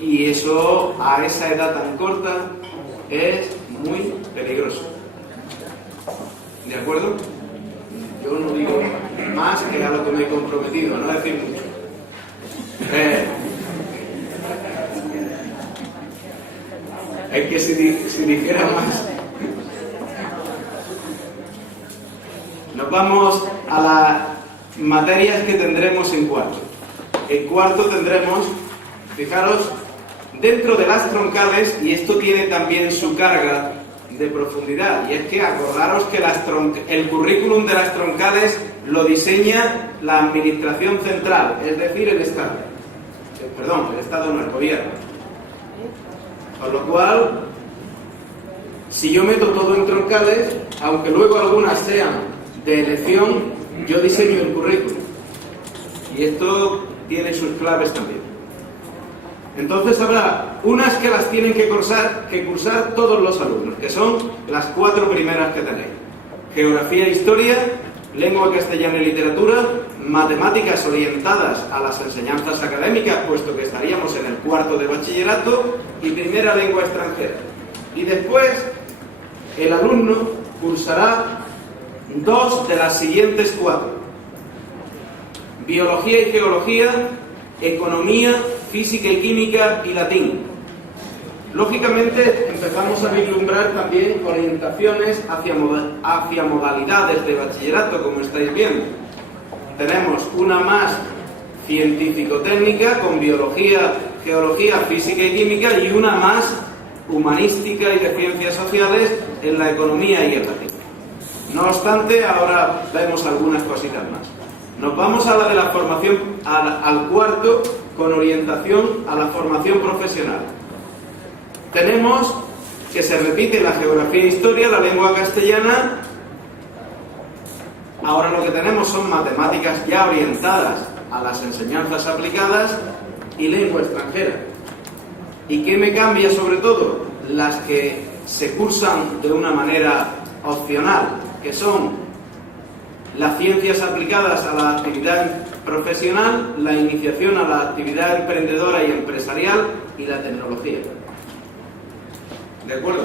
Y eso a esa edad tan corta es muy peligroso. ¿De acuerdo? Yo no digo más que a lo que me he comprometido, no decir mucho. Es que si dijera más. Nos vamos a las materias que tendremos en cuarto. En cuarto tendremos, Fijaros, dentro de las troncales, y esto tiene también su carga de profundidad, y es que acordaros que el currículum de las troncales lo diseña la Administración Central, es decir, el Estado. Perdón, el Estado no, el Gobierno. Con lo cual, si yo meto todo en troncales, aunque luego algunas sean de elección, yo diseño el currículum. Y esto tiene sus claves también. Entonces habrá unas que las tienen que cursar todos los alumnos, que son las 4 primeras que tenéis. Geografía e Historia, Lengua castellana y literatura, matemáticas orientadas a las enseñanzas académicas, puesto que estaríamos en el 4º de bachillerato, y primera lengua extranjera. Y después, el alumno cursará 2 de las siguientes 4. Biología y geología, economía, física y química y latín. Lógicamente empezamos a vislumbrar también orientaciones hacia modalidades de bachillerato, como estáis viendo. Tenemos una más científico-técnica con biología, geología, física y química, y una más humanística y de ciencias sociales en la economía y el latín. No obstante, ahora vemos algunas cositas más. Nos vamos a la de la formación, al 4º, con orientación a la formación profesional. Tenemos que se repite la geografía e historia, la lengua castellana. Ahora lo que tenemos son matemáticas ya orientadas a las enseñanzas aplicadas y lengua extranjera. ¿Y qué me cambia sobre todo? Las que se cursan de una manera opcional, que son las ciencias aplicadas a la actividad profesional, la iniciación a la actividad emprendedora y empresarial y la tecnología. ¿De acuerdo?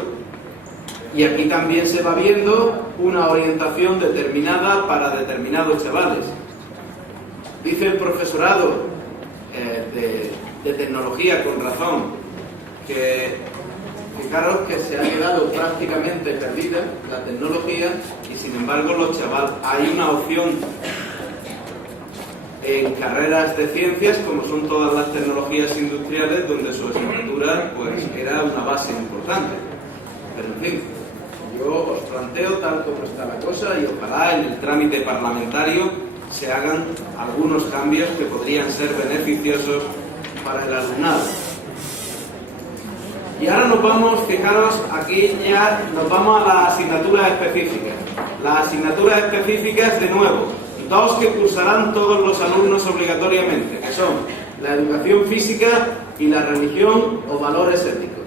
Y aquí también se va viendo una orientación determinada para determinados chavales. Dice el profesorado de tecnología, con razón, que fijaros que se ha quedado prácticamente perdida la tecnología, y sin embargo los chavales, hay una opción en carreras de ciencias, como son todas las tecnologías industriales, donde su asignatura pues era una base importante. Pero en fin, yo os planteo tal como está la cosa, y ojalá en el trámite parlamentario se hagan algunos cambios que podrían ser beneficiosos para el alumnado. Y ahora nos vamos, fijaros, aquí ya nos vamos a las asignaturas específicas. Las asignaturas específicas, de nuevo, 2 que cursarán todos los alumnos obligatoriamente, que son la educación física y la religión o valores éticos.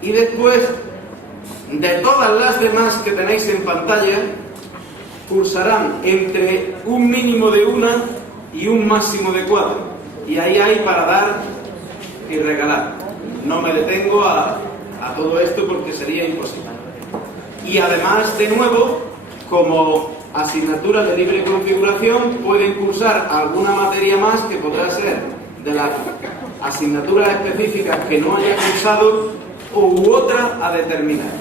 Y después, de todas las demás que tenéis en pantalla, cursarán entre un mínimo de 1 y un máximo de 4. Y ahí hay para dar y regalar. No me detengo a todo esto porque sería imposible. Y además, de nuevo, como asignatura de libre configuración, pueden cursar alguna materia más que podrá ser de las asignaturas específicas que no haya cursado u otra a determinar.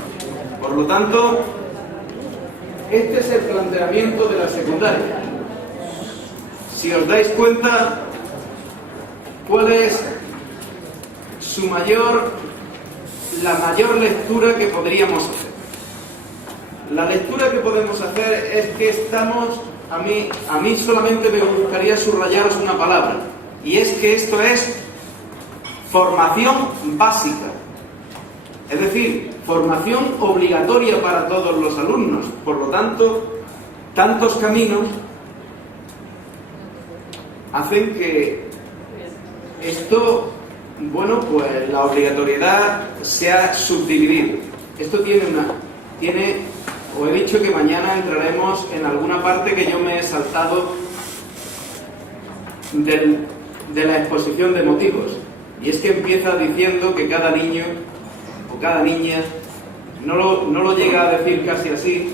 Por lo tanto, este es el planteamiento de la secundaria. Si os dais cuenta, ¿cuál es la mayor lectura que podríamos hacer? La lectura que podemos hacer es que estamos, a mí solamente me gustaría subrayaros una palabra, y es que esto es formación básica. Es decir, formación obligatoria para todos los alumnos. Por lo tanto, tantos caminos hacen que esto, bueno, pues la obligatoriedad sea subdividir. Esto os he dicho que mañana entraremos en alguna parte que yo me he saltado de la exposición de motivos. Y es que empieza diciendo que cada niño o cada niña, no lo llega a decir casi así,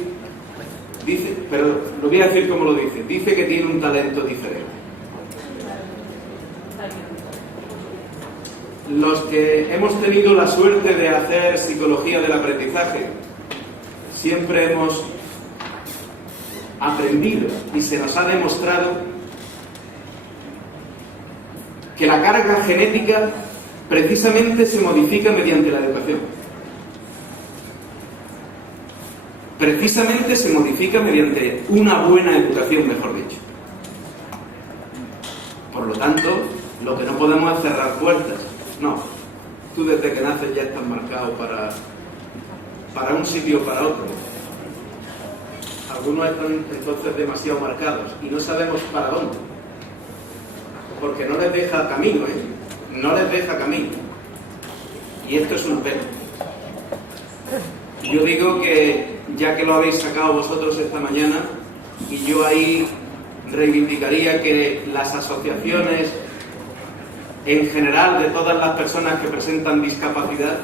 dice, pero lo voy a decir como lo dice. Dice que tiene un talento diferente. Los que hemos tenido la suerte de hacer psicología del aprendizaje, siempre hemos aprendido y se nos ha demostrado que la carga genética precisamente se modifica mediante la educación. Precisamente se modifica mediante una buena educación, mejor dicho. Por lo tanto, lo que no podemos es cerrar puertas. No, tú desde que naces ya estás marcado para un sitio o para otro. Algunos están entonces demasiado marcados y no sabemos para dónde. Porque no les deja camino, no les deja camino. Y esto es una pena. Yo digo que, ya que lo habéis sacado vosotros esta mañana, y yo ahí reivindicaría que las asociaciones, en general, de todas las personas que presentan discapacidad,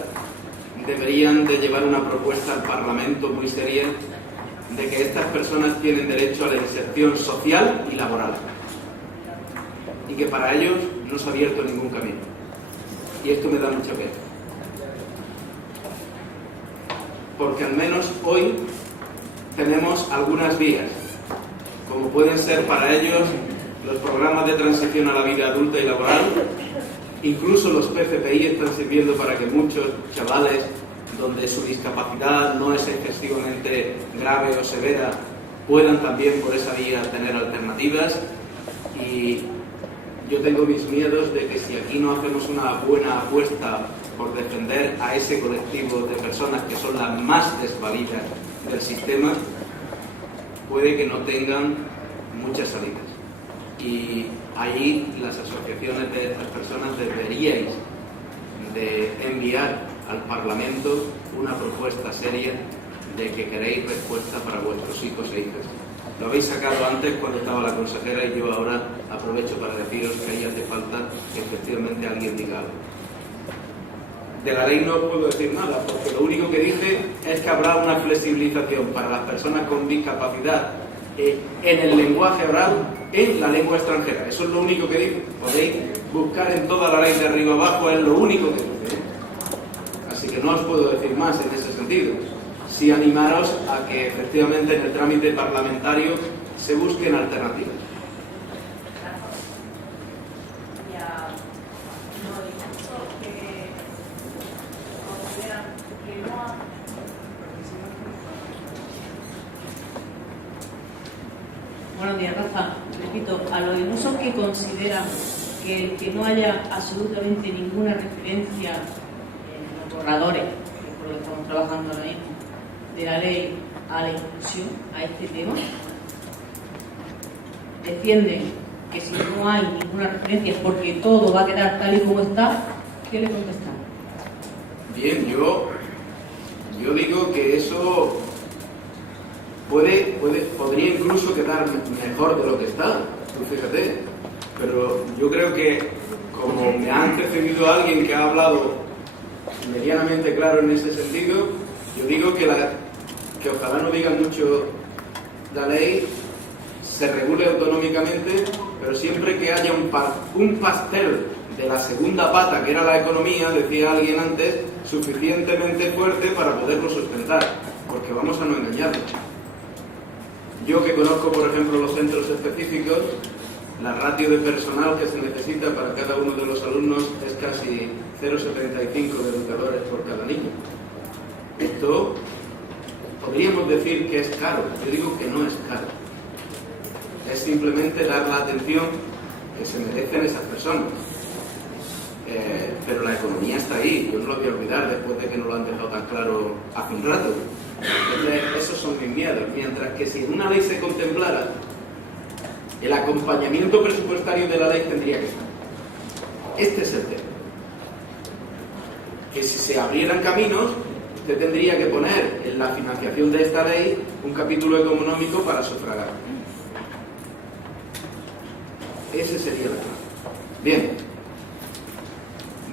deberían de llevar una propuesta al Parlamento muy seria de que estas personas tienen derecho a la inserción social y laboral. Y que para ellos no se ha abierto ningún camino. Y esto me da mucha pena. Porque al menos hoy tenemos algunas vías, como pueden ser para ellos los programas de transición a la vida adulta y laboral. Incluso los PCPI están sirviendo para que muchos chavales, donde su discapacidad no es excesivamente grave o severa, puedan también por esa vía tener alternativas. Y yo tengo mis miedos de que si aquí no hacemos una buena apuesta por defender a ese colectivo de personas que son las más desvalidas del sistema, puede que no tengan muchas salidas. Y ahí las asociaciones de estas personas deberíais de enviar al Parlamento una propuesta seria de que queréis respuesta para vuestros hijos e hijas. Lo habéis sacado antes cuando estaba la consejera y yo ahora aprovecho para deciros que ahí hace falta que efectivamente alguien diga algo. De la ley no puedo decir nada, porque lo único que dije es que habrá una flexibilización para las personas con discapacidad en el lenguaje oral en la lengua extranjera. Eso es lo único que dije. Podéis buscar en toda la ley de arriba abajo, es lo único que dije. Así que no os puedo decir más en ese sentido. Sí animaros a que efectivamente en el trámite parlamentario se busquen alternativas. Buenos días, Rafa. Repito, a los ilusos que consideran que no haya absolutamente ninguna referencia en los borradores, que es por lo que estamos trabajando ahora mismo, de la ley a la inclusión, a este tema, defienden que si no hay ninguna referencia porque todo va a quedar tal y como está, ¿qué le contestamos? Bien, yo digo que eso podría incluso quedar mejor de lo que está, tú fíjate, pero yo creo que como me ha antecedido alguien que ha hablado medianamente claro en ese sentido, yo digo que ojalá no digan mucho la ley, se regule autonómicamente, pero siempre que haya un pastel de la segunda pata, que era la economía, decía alguien antes, suficientemente fuerte para poderlo sustentar, porque vamos a no engañarnos. Yo que conozco, por ejemplo, los centros específicos, la ratio de personal que se necesita para cada uno de los alumnos es casi 0,75 de educadores por cada niño. Esto podríamos decir que es caro, yo digo que no es caro. Es simplemente dar la atención que se merecen esas personas. Pero la economía está ahí, yo no lo voy a olvidar después de que no lo han dejado tan claro hace un rato. Entonces, esos son mis miedos. Mientras que si en una ley se contemplara, el acompañamiento presupuestario de la ley tendría que estar. Este es el tema. Que si se abrieran caminos, usted tendría que poner en la financiación de esta ley un capítulo económico para sufragar. Ese sería el plan. Bien.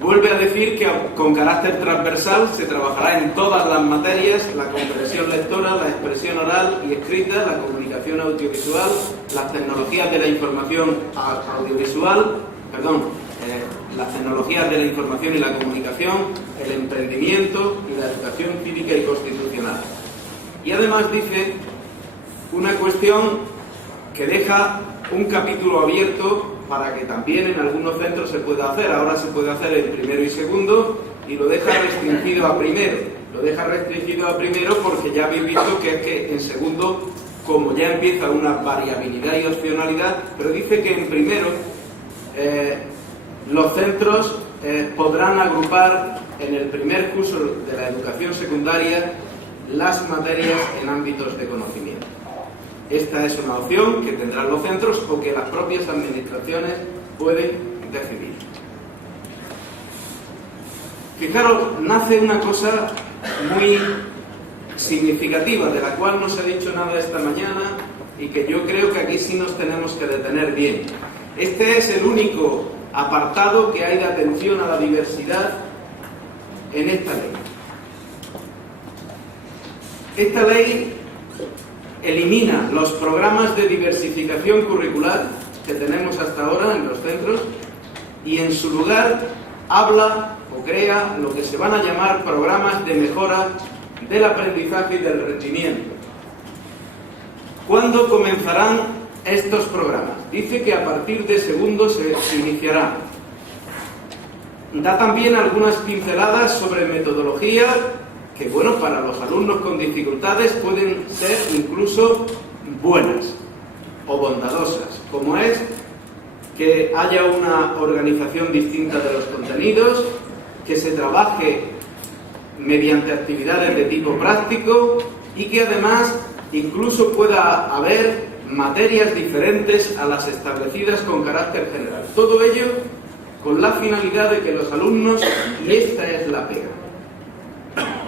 Vuelve a decir que con carácter transversal se trabajará en todas las materias: la comprensión lectora, la expresión oral y escrita, la comunicación audiovisual, las tecnologías de la información las tecnologías de la información y la comunicación, el emprendimiento y la educación cívica y constitucional. Y además dice una cuestión que deja un capítulo abierto para que también en algunos centros se pueda hacer. Ahora se puede hacer en primero y segundo y lo deja restringido a primero. Lo deja restringido a primero porque ya habéis visto que es que en segundo, como ya empieza una variabilidad y opcionalidad, pero dice que en primero los centros podrán agrupar en el primer curso de la educación secundaria las materias en ámbitos de conocimiento. Esta es una opción que tendrán los centros o que las propias administraciones pueden decidir. Fijaros, nace una cosa muy significativa de la cual no se ha dicho nada esta mañana y que yo creo que aquí sí nos tenemos que detener bien. Este es el único apartado que hay de atención a la diversidad en esta ley. Esta ley elimina los programas de diversificación curricular que tenemos hasta ahora en los centros y en su lugar habla o crea lo que se van a llamar programas de mejora del aprendizaje y del rendimiento. ¿Cuándo comenzarán estos programas? Dice que a partir de segundo se iniciarán. Da también algunas pinceladas sobre metodología que, bueno, para los alumnos con dificultades pueden ser incluso buenas o bondadosas, como es que haya una organización distinta de los contenidos, que se trabaje mediante actividades de tipo práctico y que además incluso pueda haber materias diferentes a las establecidas con carácter general. Todo ello con la finalidad de que los alumnos, y esta es la pega.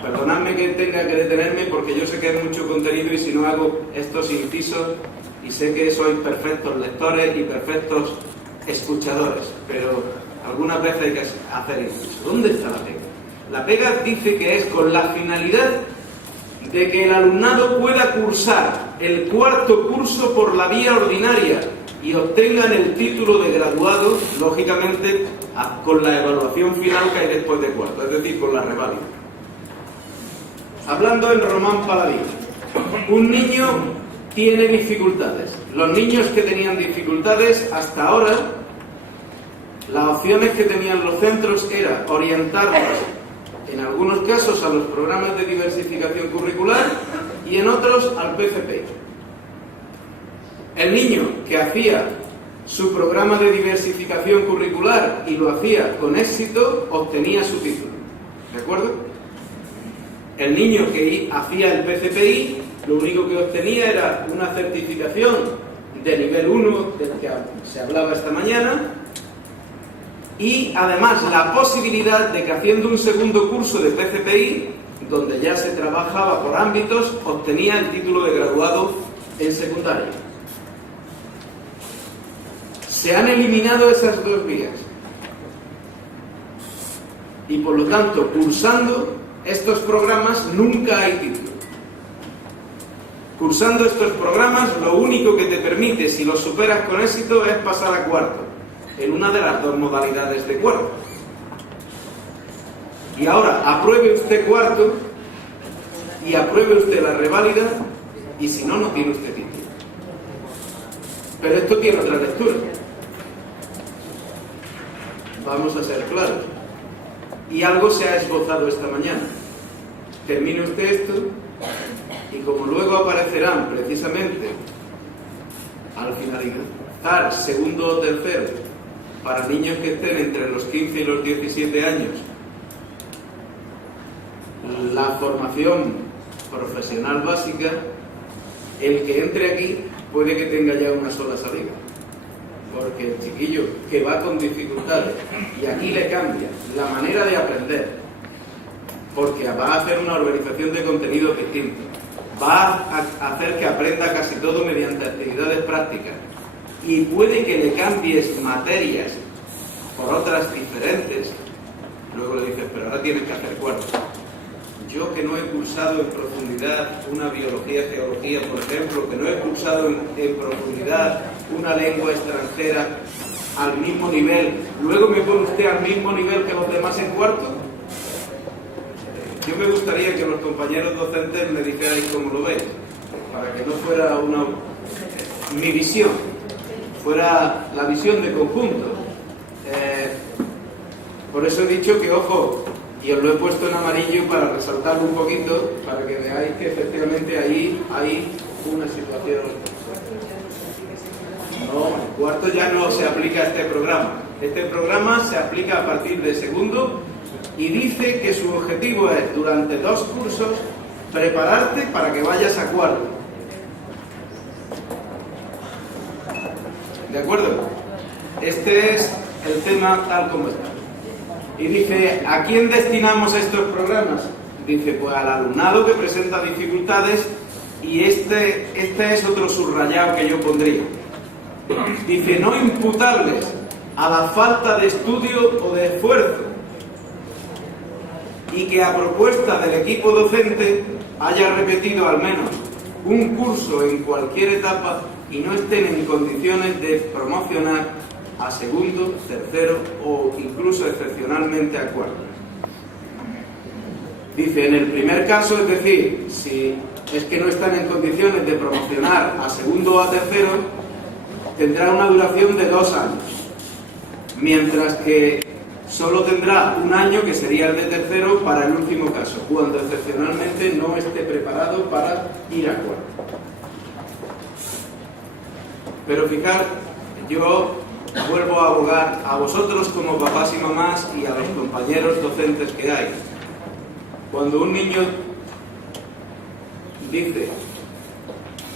Perdonadme que tenga que detenerme porque yo sé que hay mucho contenido y si no hago estos incisos, y sé que sois perfectos lectores y perfectos escuchadores, pero algunas veces hay que hacer incisos. ¿Dónde está la pega? La pega dice que es con la finalidad de que el alumnado pueda cursar el cuarto curso por la vía ordinaria y obtengan el título de graduado, lógicamente con la evaluación final que hay después de cuarto, es decir, con la reválida. Hablando en Román Paladín, un niño tiene dificultades. Los niños que tenían dificultades hasta ahora, las opciones que tenían los centros era orientarlos en algunos casos a los programas de diversificación curricular y en otros al PCP. El niño que hacía su programa de diversificación curricular y lo hacía con éxito, obtenía su título. ¿De acuerdo? El niño que hacía el PCPI, lo único que obtenía era una certificación de nivel 1, del que se hablaba esta mañana, y además la posibilidad de que haciendo un segundo curso de PCPI, donde ya se trabajaba por ámbitos, obtenía el título de graduado en secundaria. Se han eliminado esas dos vías. Y por lo tanto, cursando estos programas nunca hay título. Cursando estos programas, lo único que te permite, si los superas con éxito, es pasar a cuarto, en una de las dos modalidades de cuarto. Y ahora, apruebe usted cuarto y apruebe usted la reválida, y si no, no tiene usted título. Pero esto tiene otra lectura. Vamos a ser claros. Y algo se ha esbozado esta mañana. Termine usted esto y como luego aparecerán precisamente al finalizar segundo o tercero para niños que estén entre los 15 y los 17 años la formación profesional básica, el que entre aquí puede que tenga ya una sola salida. Porque el chiquillo que va con dificultades y aquí le cambia la manera de aprender, porque va a hacer una organización de contenidos distintos, va a hacer que aprenda casi todo mediante actividades prácticas y puede que le cambies materias por otras diferentes. Luego le dices, pero ahora tienes que hacer cuarto. Yo que no he cursado en profundidad una biología, geología, por ejemplo, que no he cursado en profundidad una lengua extranjera al mismo nivel, luego me pone usted al mismo nivel que los demás en cuarto. Yo me gustaría que los compañeros docentes me dijerais cómo lo veis, para que no fuera mi visión. fuera la visión de conjunto. Por eso he dicho que, ojo, y os lo he puesto en amarillo para resaltarlo un poquito, para que veáis que efectivamente ahí hay una situación. No, en cuarto ya no se aplica este programa. Este programa se aplica a partir de segundo y dice que su objetivo es, durante 2 cursos, prepararte para que vayas a cuarto. ¿De acuerdo? Este es el tema tal como está. Y dice, ¿a quién destinamos estos programas? Dice, pues al alumnado que presenta dificultades, y este es otro subrayado que yo pondría. Dice, no imputables a la falta de estudio o de esfuerzo, y que a propuesta del equipo docente haya repetido al menos un curso en cualquier etapa y no estén en condiciones de promocionar a segundo, tercero o incluso excepcionalmente a cuarto. Dice, en el primer caso, es decir, si es que no están en condiciones de promocionar a segundo o a tercero, tendrá una duración de 2 años, mientras que solo tendrá 1 año, que sería el de tercero, para el último caso, cuando excepcionalmente no esté preparado para ir a cuarto. Pero fijar, yo vuelvo a abogar a vosotros como papás y mamás y a los compañeros docentes que hay. Cuando un niño dice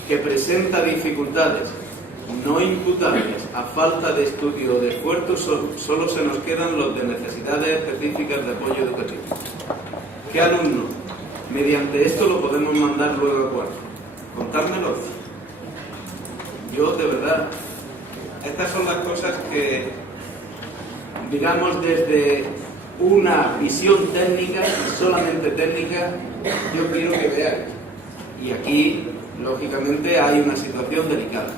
que presenta dificultades no imputables a falta de estudio o de esfuerzo, solo se nos quedan los de necesidades específicas de apoyo educativo. ¿Qué alumno mediante esto lo podemos mandar luego a cuarto? Contármelo. Yo, de verdad, estas son las cosas que, digamos, desde una visión técnica, solamente técnica, yo quiero que veáis. Y aquí, lógicamente, hay una situación delicada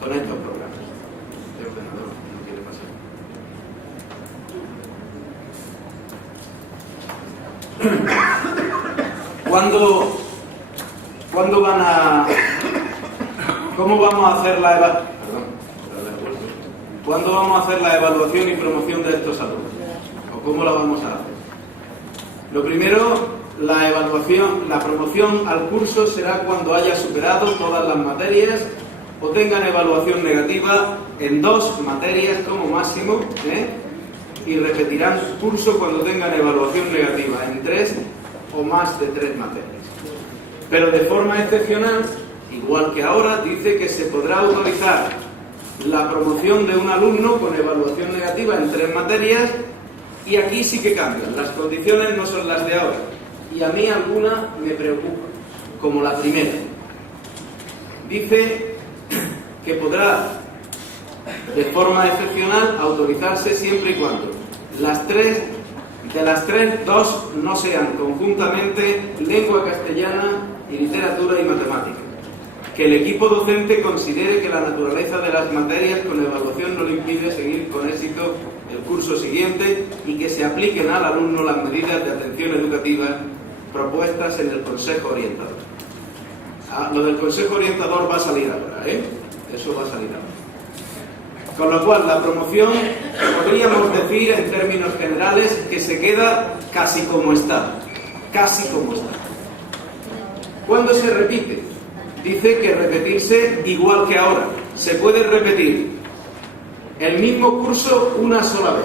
con estos programas. El ordenador no quiere pasar. ¿Cuándo van a... ¿Cómo vamos a hacer la evaluación? ¿Cuándo vamos a hacer la evaluación y promoción de estos alumnos? ¿O cómo la vamos a hacer? Lo primero, la evaluación, la promoción al curso será cuando haya superado todas las materias o tengan evaluación negativa en 2 materias como máximo, y repetirán su curso cuando tengan evaluación negativa en 3 o más de 3 materias. Pero de forma excepcional, igual que ahora, dice que se podrá autorizar la promoción de un alumno con evaluación negativa en 3 materias, y aquí sí que cambian. Las condiciones no son las de ahora, y a mí alguna me preocupa, como la primera. Dice que podrá, de forma excepcional, autorizarse siempre y cuando de las tres, 2 no sean conjuntamente lengua castellana y literatura y matemáticas. Que el equipo docente considere que la naturaleza de las materias con evaluación no le impide seguir con éxito el curso siguiente, y que se apliquen al alumno las medidas de atención educativa propuestas en el Consejo Orientador. Lo del Consejo Orientador va a salir ahora, Eso va a salir ahora. Con lo cual, la promoción, podríamos decir en términos generales, que se queda casi como está. Casi como está. ¿Cuándo se repite? Dice que repetirse igual que ahora. Se puede repetir el mismo curso una sola vez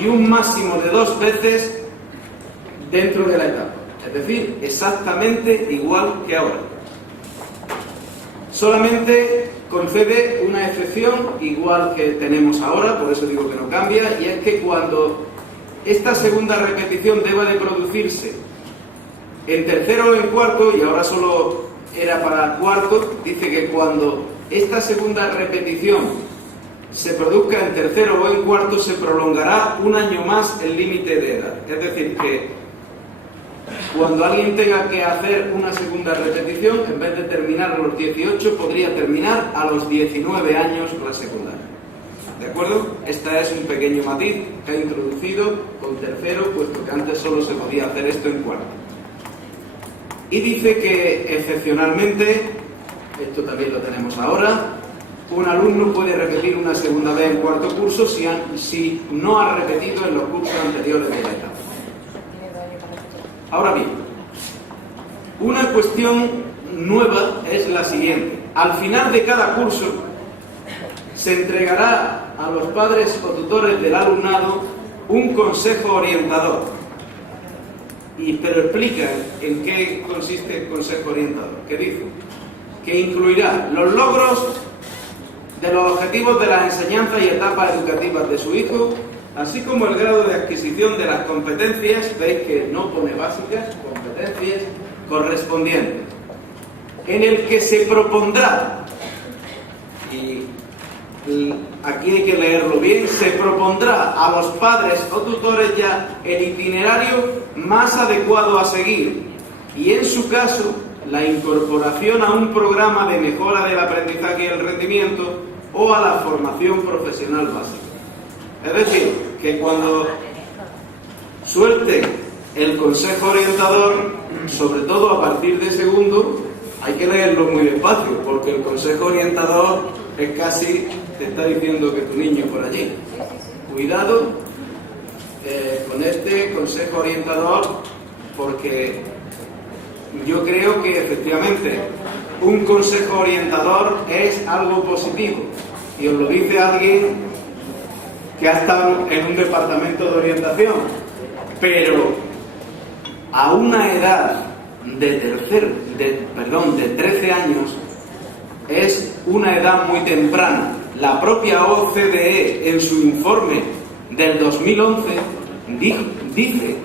y un máximo de 2 veces dentro de la etapa. Es decir, exactamente igual que ahora. Solamente concede una excepción, igual que tenemos ahora, por eso digo que no cambia, y es que cuando esta segunda repetición deba de producirse en tercero o en cuarto, y ahora solo era para cuarto, dice que cuando esta segunda repetición se produzca en tercero o en cuarto, se prolongará 1 año más el límite de edad. Es decir, que cuando alguien tenga que hacer una segunda repetición, en vez de terminar a los 18, podría terminar a los 19 años la secundaria. ¿De acuerdo? Este es un pequeño matiz que ha introducido con tercero, puesto que antes solo se podía hacer esto en cuarto. Y dice que excepcionalmente, esto también lo tenemos ahora, un alumno puede repetir una segunda vez en cuarto curso si no ha repetido en los cursos anteriores de la etapa. Ahora bien, una cuestión nueva es la siguiente. Al final de cada curso se entregará a los padres o tutores del alumnado un consejo orientador. Pero explica en qué consiste el consejo orientador, que dice que incluirá los logros de los objetivos de las enseñanzas y etapas educativas de su hijo, así como el grado de adquisición de las competencias, veis que no pone básicas, competencias correspondientes, en el que se propondrá, y aquí hay que leerlo bien, se propondrá a los padres o tutores ya el itinerario más adecuado a seguir y, en su caso, la incorporación a un programa de mejora del aprendizaje y el rendimiento o a la formación profesional básica. Es decir, que cuando suelte el consejo orientador, sobre todo a partir de segundo, hay que leerlo muy despacio, porque el consejo orientador es casi, te está diciendo que tu niño por allí. Cuidado con este consejo orientador, porque yo creo que efectivamente un consejo orientador es algo positivo, y os lo dice alguien que ha estado en un departamento de orientación, pero a una edad de 13 años es una edad muy temprana. La propia OCDE, en su informe del 2011, dice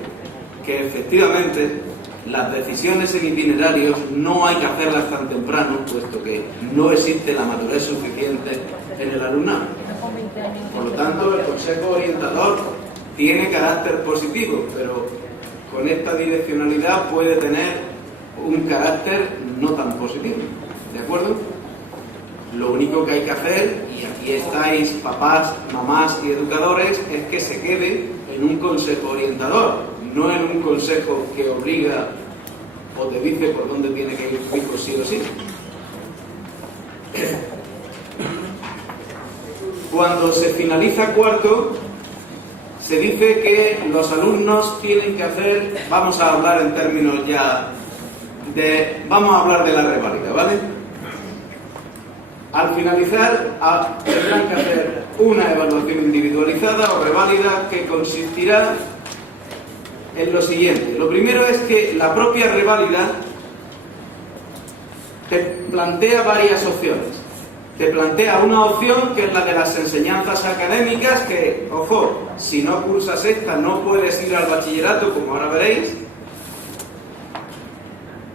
que efectivamente las decisiones en itinerarios no hay que hacerlas tan temprano, puesto que no existe la madurez suficiente en el alumnado. Por lo tanto, el consejo orientador tiene carácter positivo, pero con esta direccionalidad puede tener un carácter no tan positivo. ¿De acuerdo? Lo único que hay que hacer, y aquí estáis papás, mamás y educadores, es que se quede en un consejo orientador, no en un consejo que obliga o te dice por dónde tiene que ir tu hijo sí o sí. Cuando se finaliza cuarto, se dice que los alumnos tienen que hacer, vamos a hablar en términos ya vamos a hablar de la reválida, ¿vale? Al finalizar tendrán que hacer una evaluación individualizada o reválida que consistirá en lo siguiente. Lo primero es que la propia reválida te plantea varias opciones. Te plantea una opción que es la de las enseñanzas académicas, que, ojo, si no cursas esta no puedes ir al bachillerato, como ahora veréis.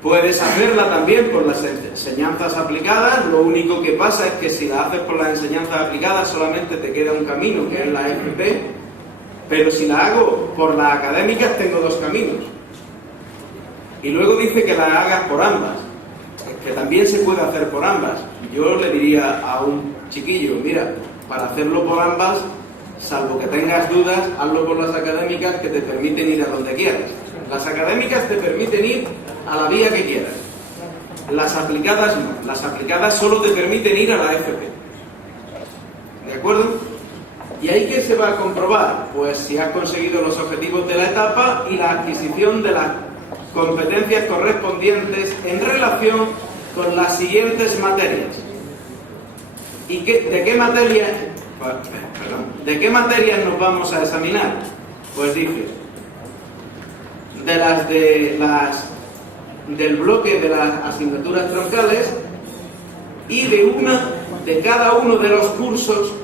Puedes hacerla también por las enseñanzas aplicadas, lo único que pasa es que si la haces por las enseñanzas aplicadas solamente te queda un camino, que es la FP, pero si la hago por las académicas tengo dos caminos. Y luego dice que la hagas por ambas, que también se puede hacer por ambas. Yo le diría a un chiquillo, mira, para hacerlo por ambas, salvo que tengas dudas, hazlo por las académicas, que te permiten ir a donde quieras. Las académicas te permiten ir a la vía que quieras. Las aplicadas no. Las aplicadas solo te permiten ir a la FP. ¿De acuerdo? ¿Y ahí qué se va a comprobar? Pues si has conseguido los objetivos de la etapa y la adquisición de las competencias correspondientes en relación con las siguientes materias. ¿Y de qué materias nos vamos a examinar? Pues dice, del bloque de las asignaturas troncales y de cada uno de los cursos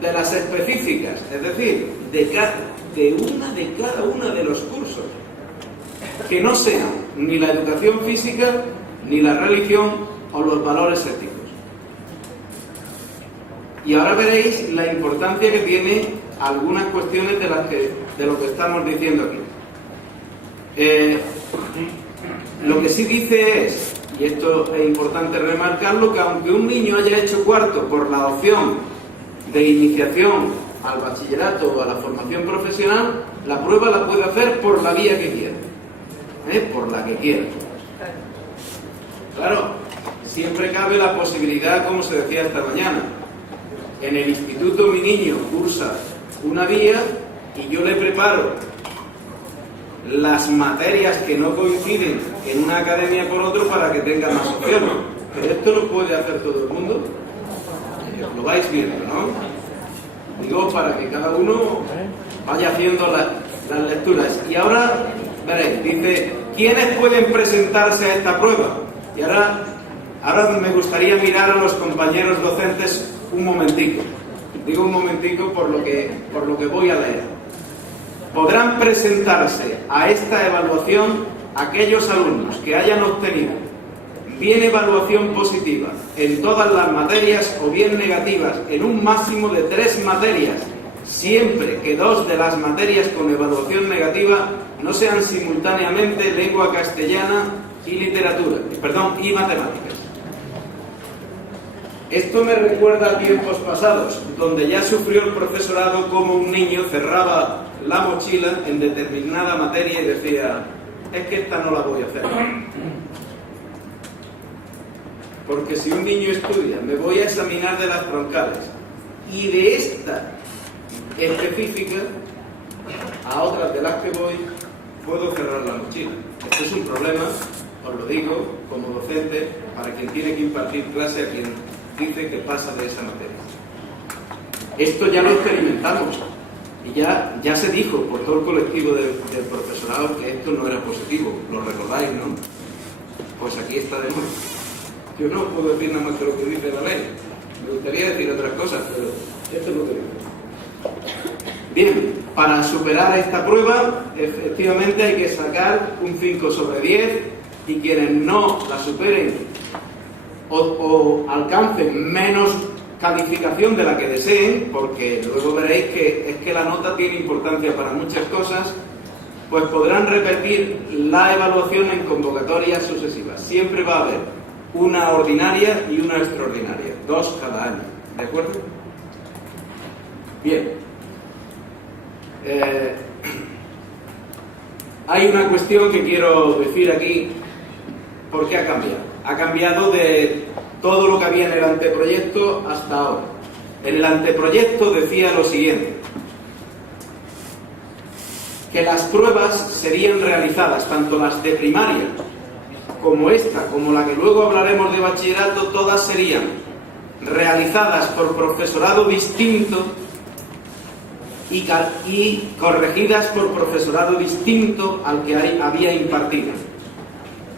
de las específicas, es decir, de cada uno de los cursos, que no sean ni la educación física, ni la religión o los valores éticos. Y ahora veréis la importancia que tiene algunas cuestiones de lo que estamos diciendo aquí. Lo que sí dice es, y esto es importante remarcarlo, que aunque un niño haya hecho cuarto por la opción de iniciación al bachillerato o a la formación profesional, la prueba la puede hacer por la vía que quiera, por la que quiera. Claro, siempre cabe la posibilidad, como se decía esta mañana, en el instituto mi niño cursa una vía y yo le preparo las materias que no coinciden en una academia con otro para que tenga más opciones. Pero esto lo puede hacer todo el mundo. Lo vais viendo, ¿no? Digo, para que cada uno vaya haciendo las lecturas. Y ahora, veréis, dice, ¿quiénes pueden presentarse a esta prueba? Y ahora me gustaría mirar a los compañeros docentes un momentico. Digo un momentico por lo que voy a leer. Podrán presentarse a esta evaluación aquellos alumnos que hayan obtenido bien evaluación positiva en todas las materias o bien negativas en un máximo de 3 materias, siempre que 2 de las materias con evaluación negativa no sean simultáneamente lengua castellana y y matemáticas. Esto me recuerda a tiempos pasados, donde ya sufrió el profesorado como un niño cerraba la mochila en determinada materia y decía, es que esta no la voy a hacer. Porque si un niño estudia, me voy a examinar de las troncales y de esta específica a otras de las que voy, puedo cerrar la mochila. Esto es un problema, os lo digo, como docente, para quien tiene que impartir clase a quien dice que pasa de esa materia. Esto ya lo experimentamos y ya se dijo por todo el colectivo del profesorado que esto no era positivo. ¿Lo recordáis, no? Pues aquí está de nuevo. Yo no puedo decir nada más que lo que dice la ley. Me gustaría decir otras cosas, pero esto es lo que digo. Bien, para superar esta prueba, efectivamente hay que sacar un 5 sobre 10 y quienes no la superen o alcancen menos calificación de la que deseen, porque luego veréis que es que la nota tiene importancia para muchas cosas, pues podrán repetir la evaluación en convocatorias sucesivas. Siempre va a haber una ordinaria y una extraordinaria, 2 cada año, ¿de acuerdo? Bien. Hay una cuestión que quiero decir aquí, ¿por qué ha cambiado? Ha cambiado de todo lo que había en el anteproyecto hasta ahora. En el anteproyecto decía lo siguiente, que las pruebas serían realizadas, tanto las de primaria como esta, como la que luego hablaremos de bachillerato, todas serían realizadas por profesorado distinto y corregidas por profesorado distinto al que había impartido.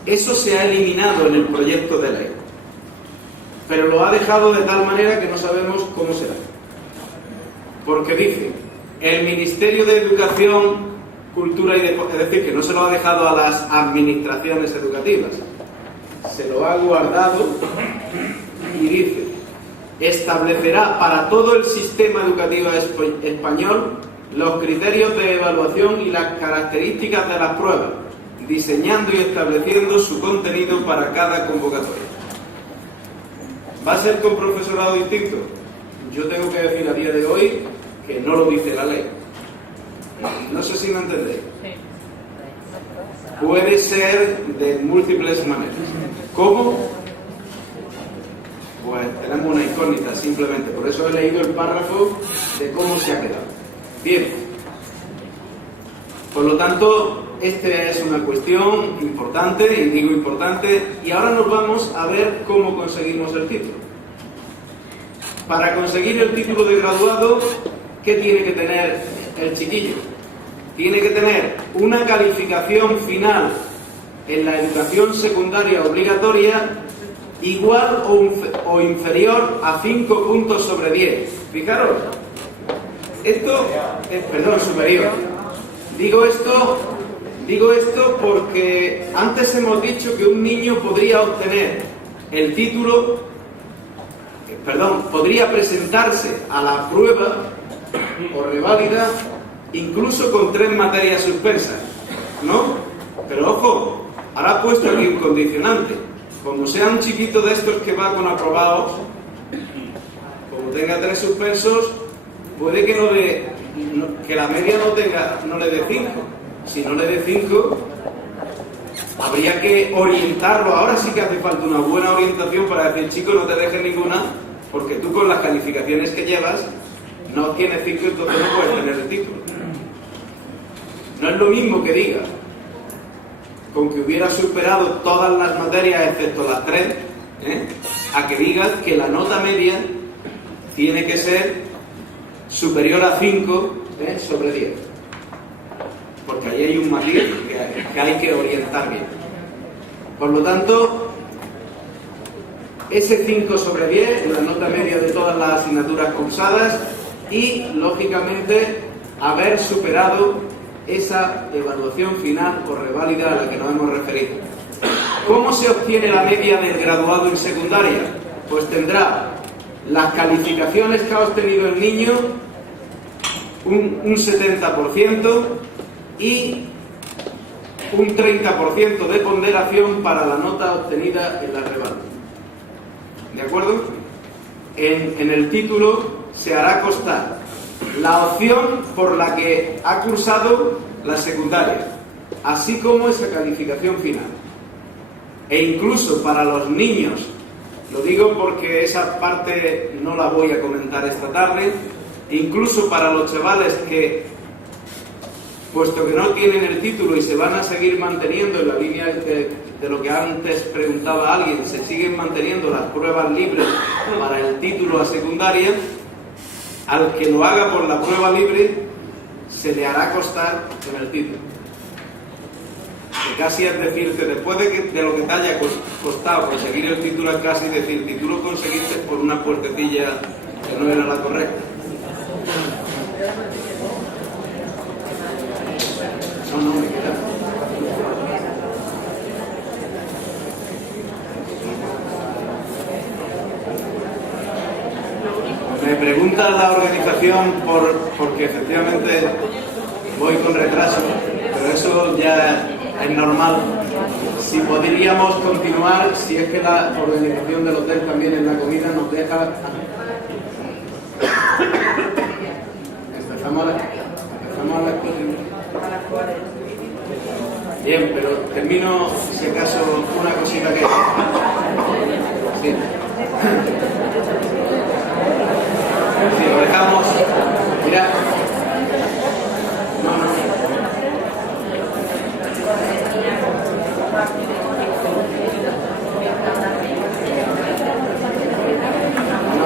Eso se ha eliminado en el proyecto de ley, pero lo ha dejado de tal manera que no sabemos cómo será. Porque dice, el Ministerio de Educación, Cultura y Deporte, es decir, que no se lo ha dejado a las administraciones educativas, se lo ha guardado y dice, establecerá para todo el sistema educativo español los criterios de evaluación y las características de las pruebas, diseñando y estableciendo su contenido para cada convocatoria. ¿Va a ser con profesorado distinto? Yo tengo que decir a día de hoy que no lo dice la ley. No sé si me entendéis. Puede ser de múltiples maneras. ¿Cómo? Pues tenemos una incógnita, simplemente. Por eso he leído el párrafo de cómo se ha quedado. Bien. Por lo tanto, esta es una cuestión importante, y digo importante, y ahora nos vamos a ver cómo conseguimos el título. Para conseguir el título de graduado, ¿qué tiene que tener el chiquillo? Tiene que tener una calificación final en la educación secundaria obligatoria igual o inferior a 5 puntos sobre 10. Fijaros, esto es, perdón, superior. Digo esto porque antes hemos dicho que un niño podría obtener el título, podría presentarse a la prueba o reválida incluso con 3 materias suspensas, ¿no? Pero ojo, ahora ha puesto aquí un condicionante. Como sea un chiquito de estos que va con aprobados, como tenga 3 suspensos, puede que la media no le dé 5. Si no le dé 5, habría que orientarlo. Ahora sí que hace falta una buena orientación para decir, chico, no te dejes ninguna, porque tú con las calificaciones que llevas no tienes 5, entonces no puedes tener el título. No es lo mismo que digas con que hubiera superado todas las materias excepto las 3, a que digas que la nota media tiene que ser superior a 5 sobre 10. Porque ahí hay un matiz que hay que orientar bien. Por lo tanto, ese 5 sobre 10 es la nota media de todas las asignaturas cursadas y, lógicamente, haber superado esa evaluación final o reválida a la que nos hemos referido. ¿Cómo se obtiene la media del graduado en secundaria? Pues tendrá las calificaciones que ha obtenido el niño, un 70% y un 30% de ponderación para la nota obtenida en la reválida. ¿De acuerdo? En el título se hará constar la opción por la que ha cursado la secundaria, así como esa calificación final. E incluso para los niños, lo digo porque esa parte no la voy a comentar esta tarde, incluso para los chavales que, puesto que no tienen el título y se van a seguir manteniendo en la línea de lo que antes preguntaba alguien, se siguen manteniendo las pruebas libres para el título a secundaria, al que lo haga por la prueba libre se le hará constar en el título. Que casi es decirte, después de lo que te haya costado conseguir el título, es casi decir, título conseguiste por una puertecilla que no era la correcta. No me queda. Me pregunta la organización porque efectivamente voy con retraso, pero eso ya es normal. Si podríamos continuar, si es que la organización del hotel también en la comida nos deja. Empezamos a las 4. Bien, pero termino, si acaso, una cosita que... Sí. Si lo dejamos... Mira... No.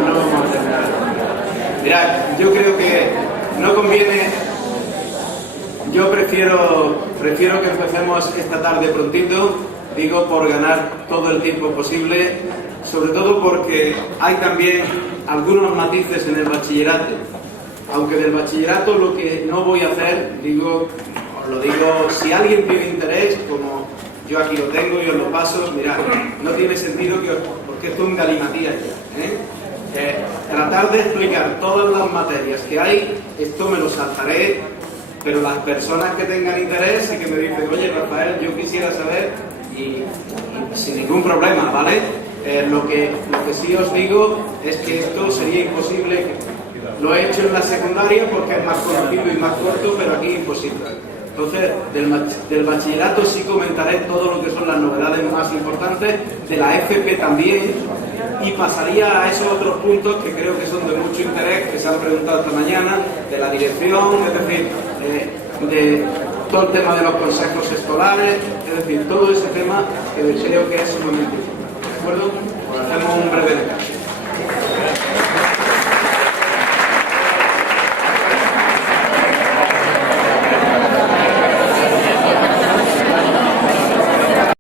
No vamos a terminar. Mirad, yo creo que no conviene... Yo prefiero que empecemos esta tarde prontito, digo por ganar todo el tiempo posible, sobre todo porque hay también algunos matices en el bachillerato. Aunque del bachillerato lo que no voy a hacer, os lo digo, si alguien tiene interés, como yo aquí lo tengo y os lo paso, mirad, no tiene sentido porque esto es un galimatías ya. Tratar de explicar todas las materias que hay, esto me lo saltaré, pero las personas que tengan interés y que me dicen, oye Rafael, yo quisiera saber, y sin ningún problema, ¿vale? Lo que sí os digo es que esto sería imposible. Lo he hecho en la secundaria porque es más conocido y más corto, pero aquí imposible. Entonces, del bachillerato sí comentaré todo lo que son las novedades más importantes, de la FP también, y pasaría a esos otros puntos que creo que son de mucho interés, que se han preguntado esta mañana, de la dirección, es decir, de todo el tema de los consejos escolares, es decir, todo ese tema que creo que es sumamente importante. ¿De acuerdo? Pues hacemos un breve descanso.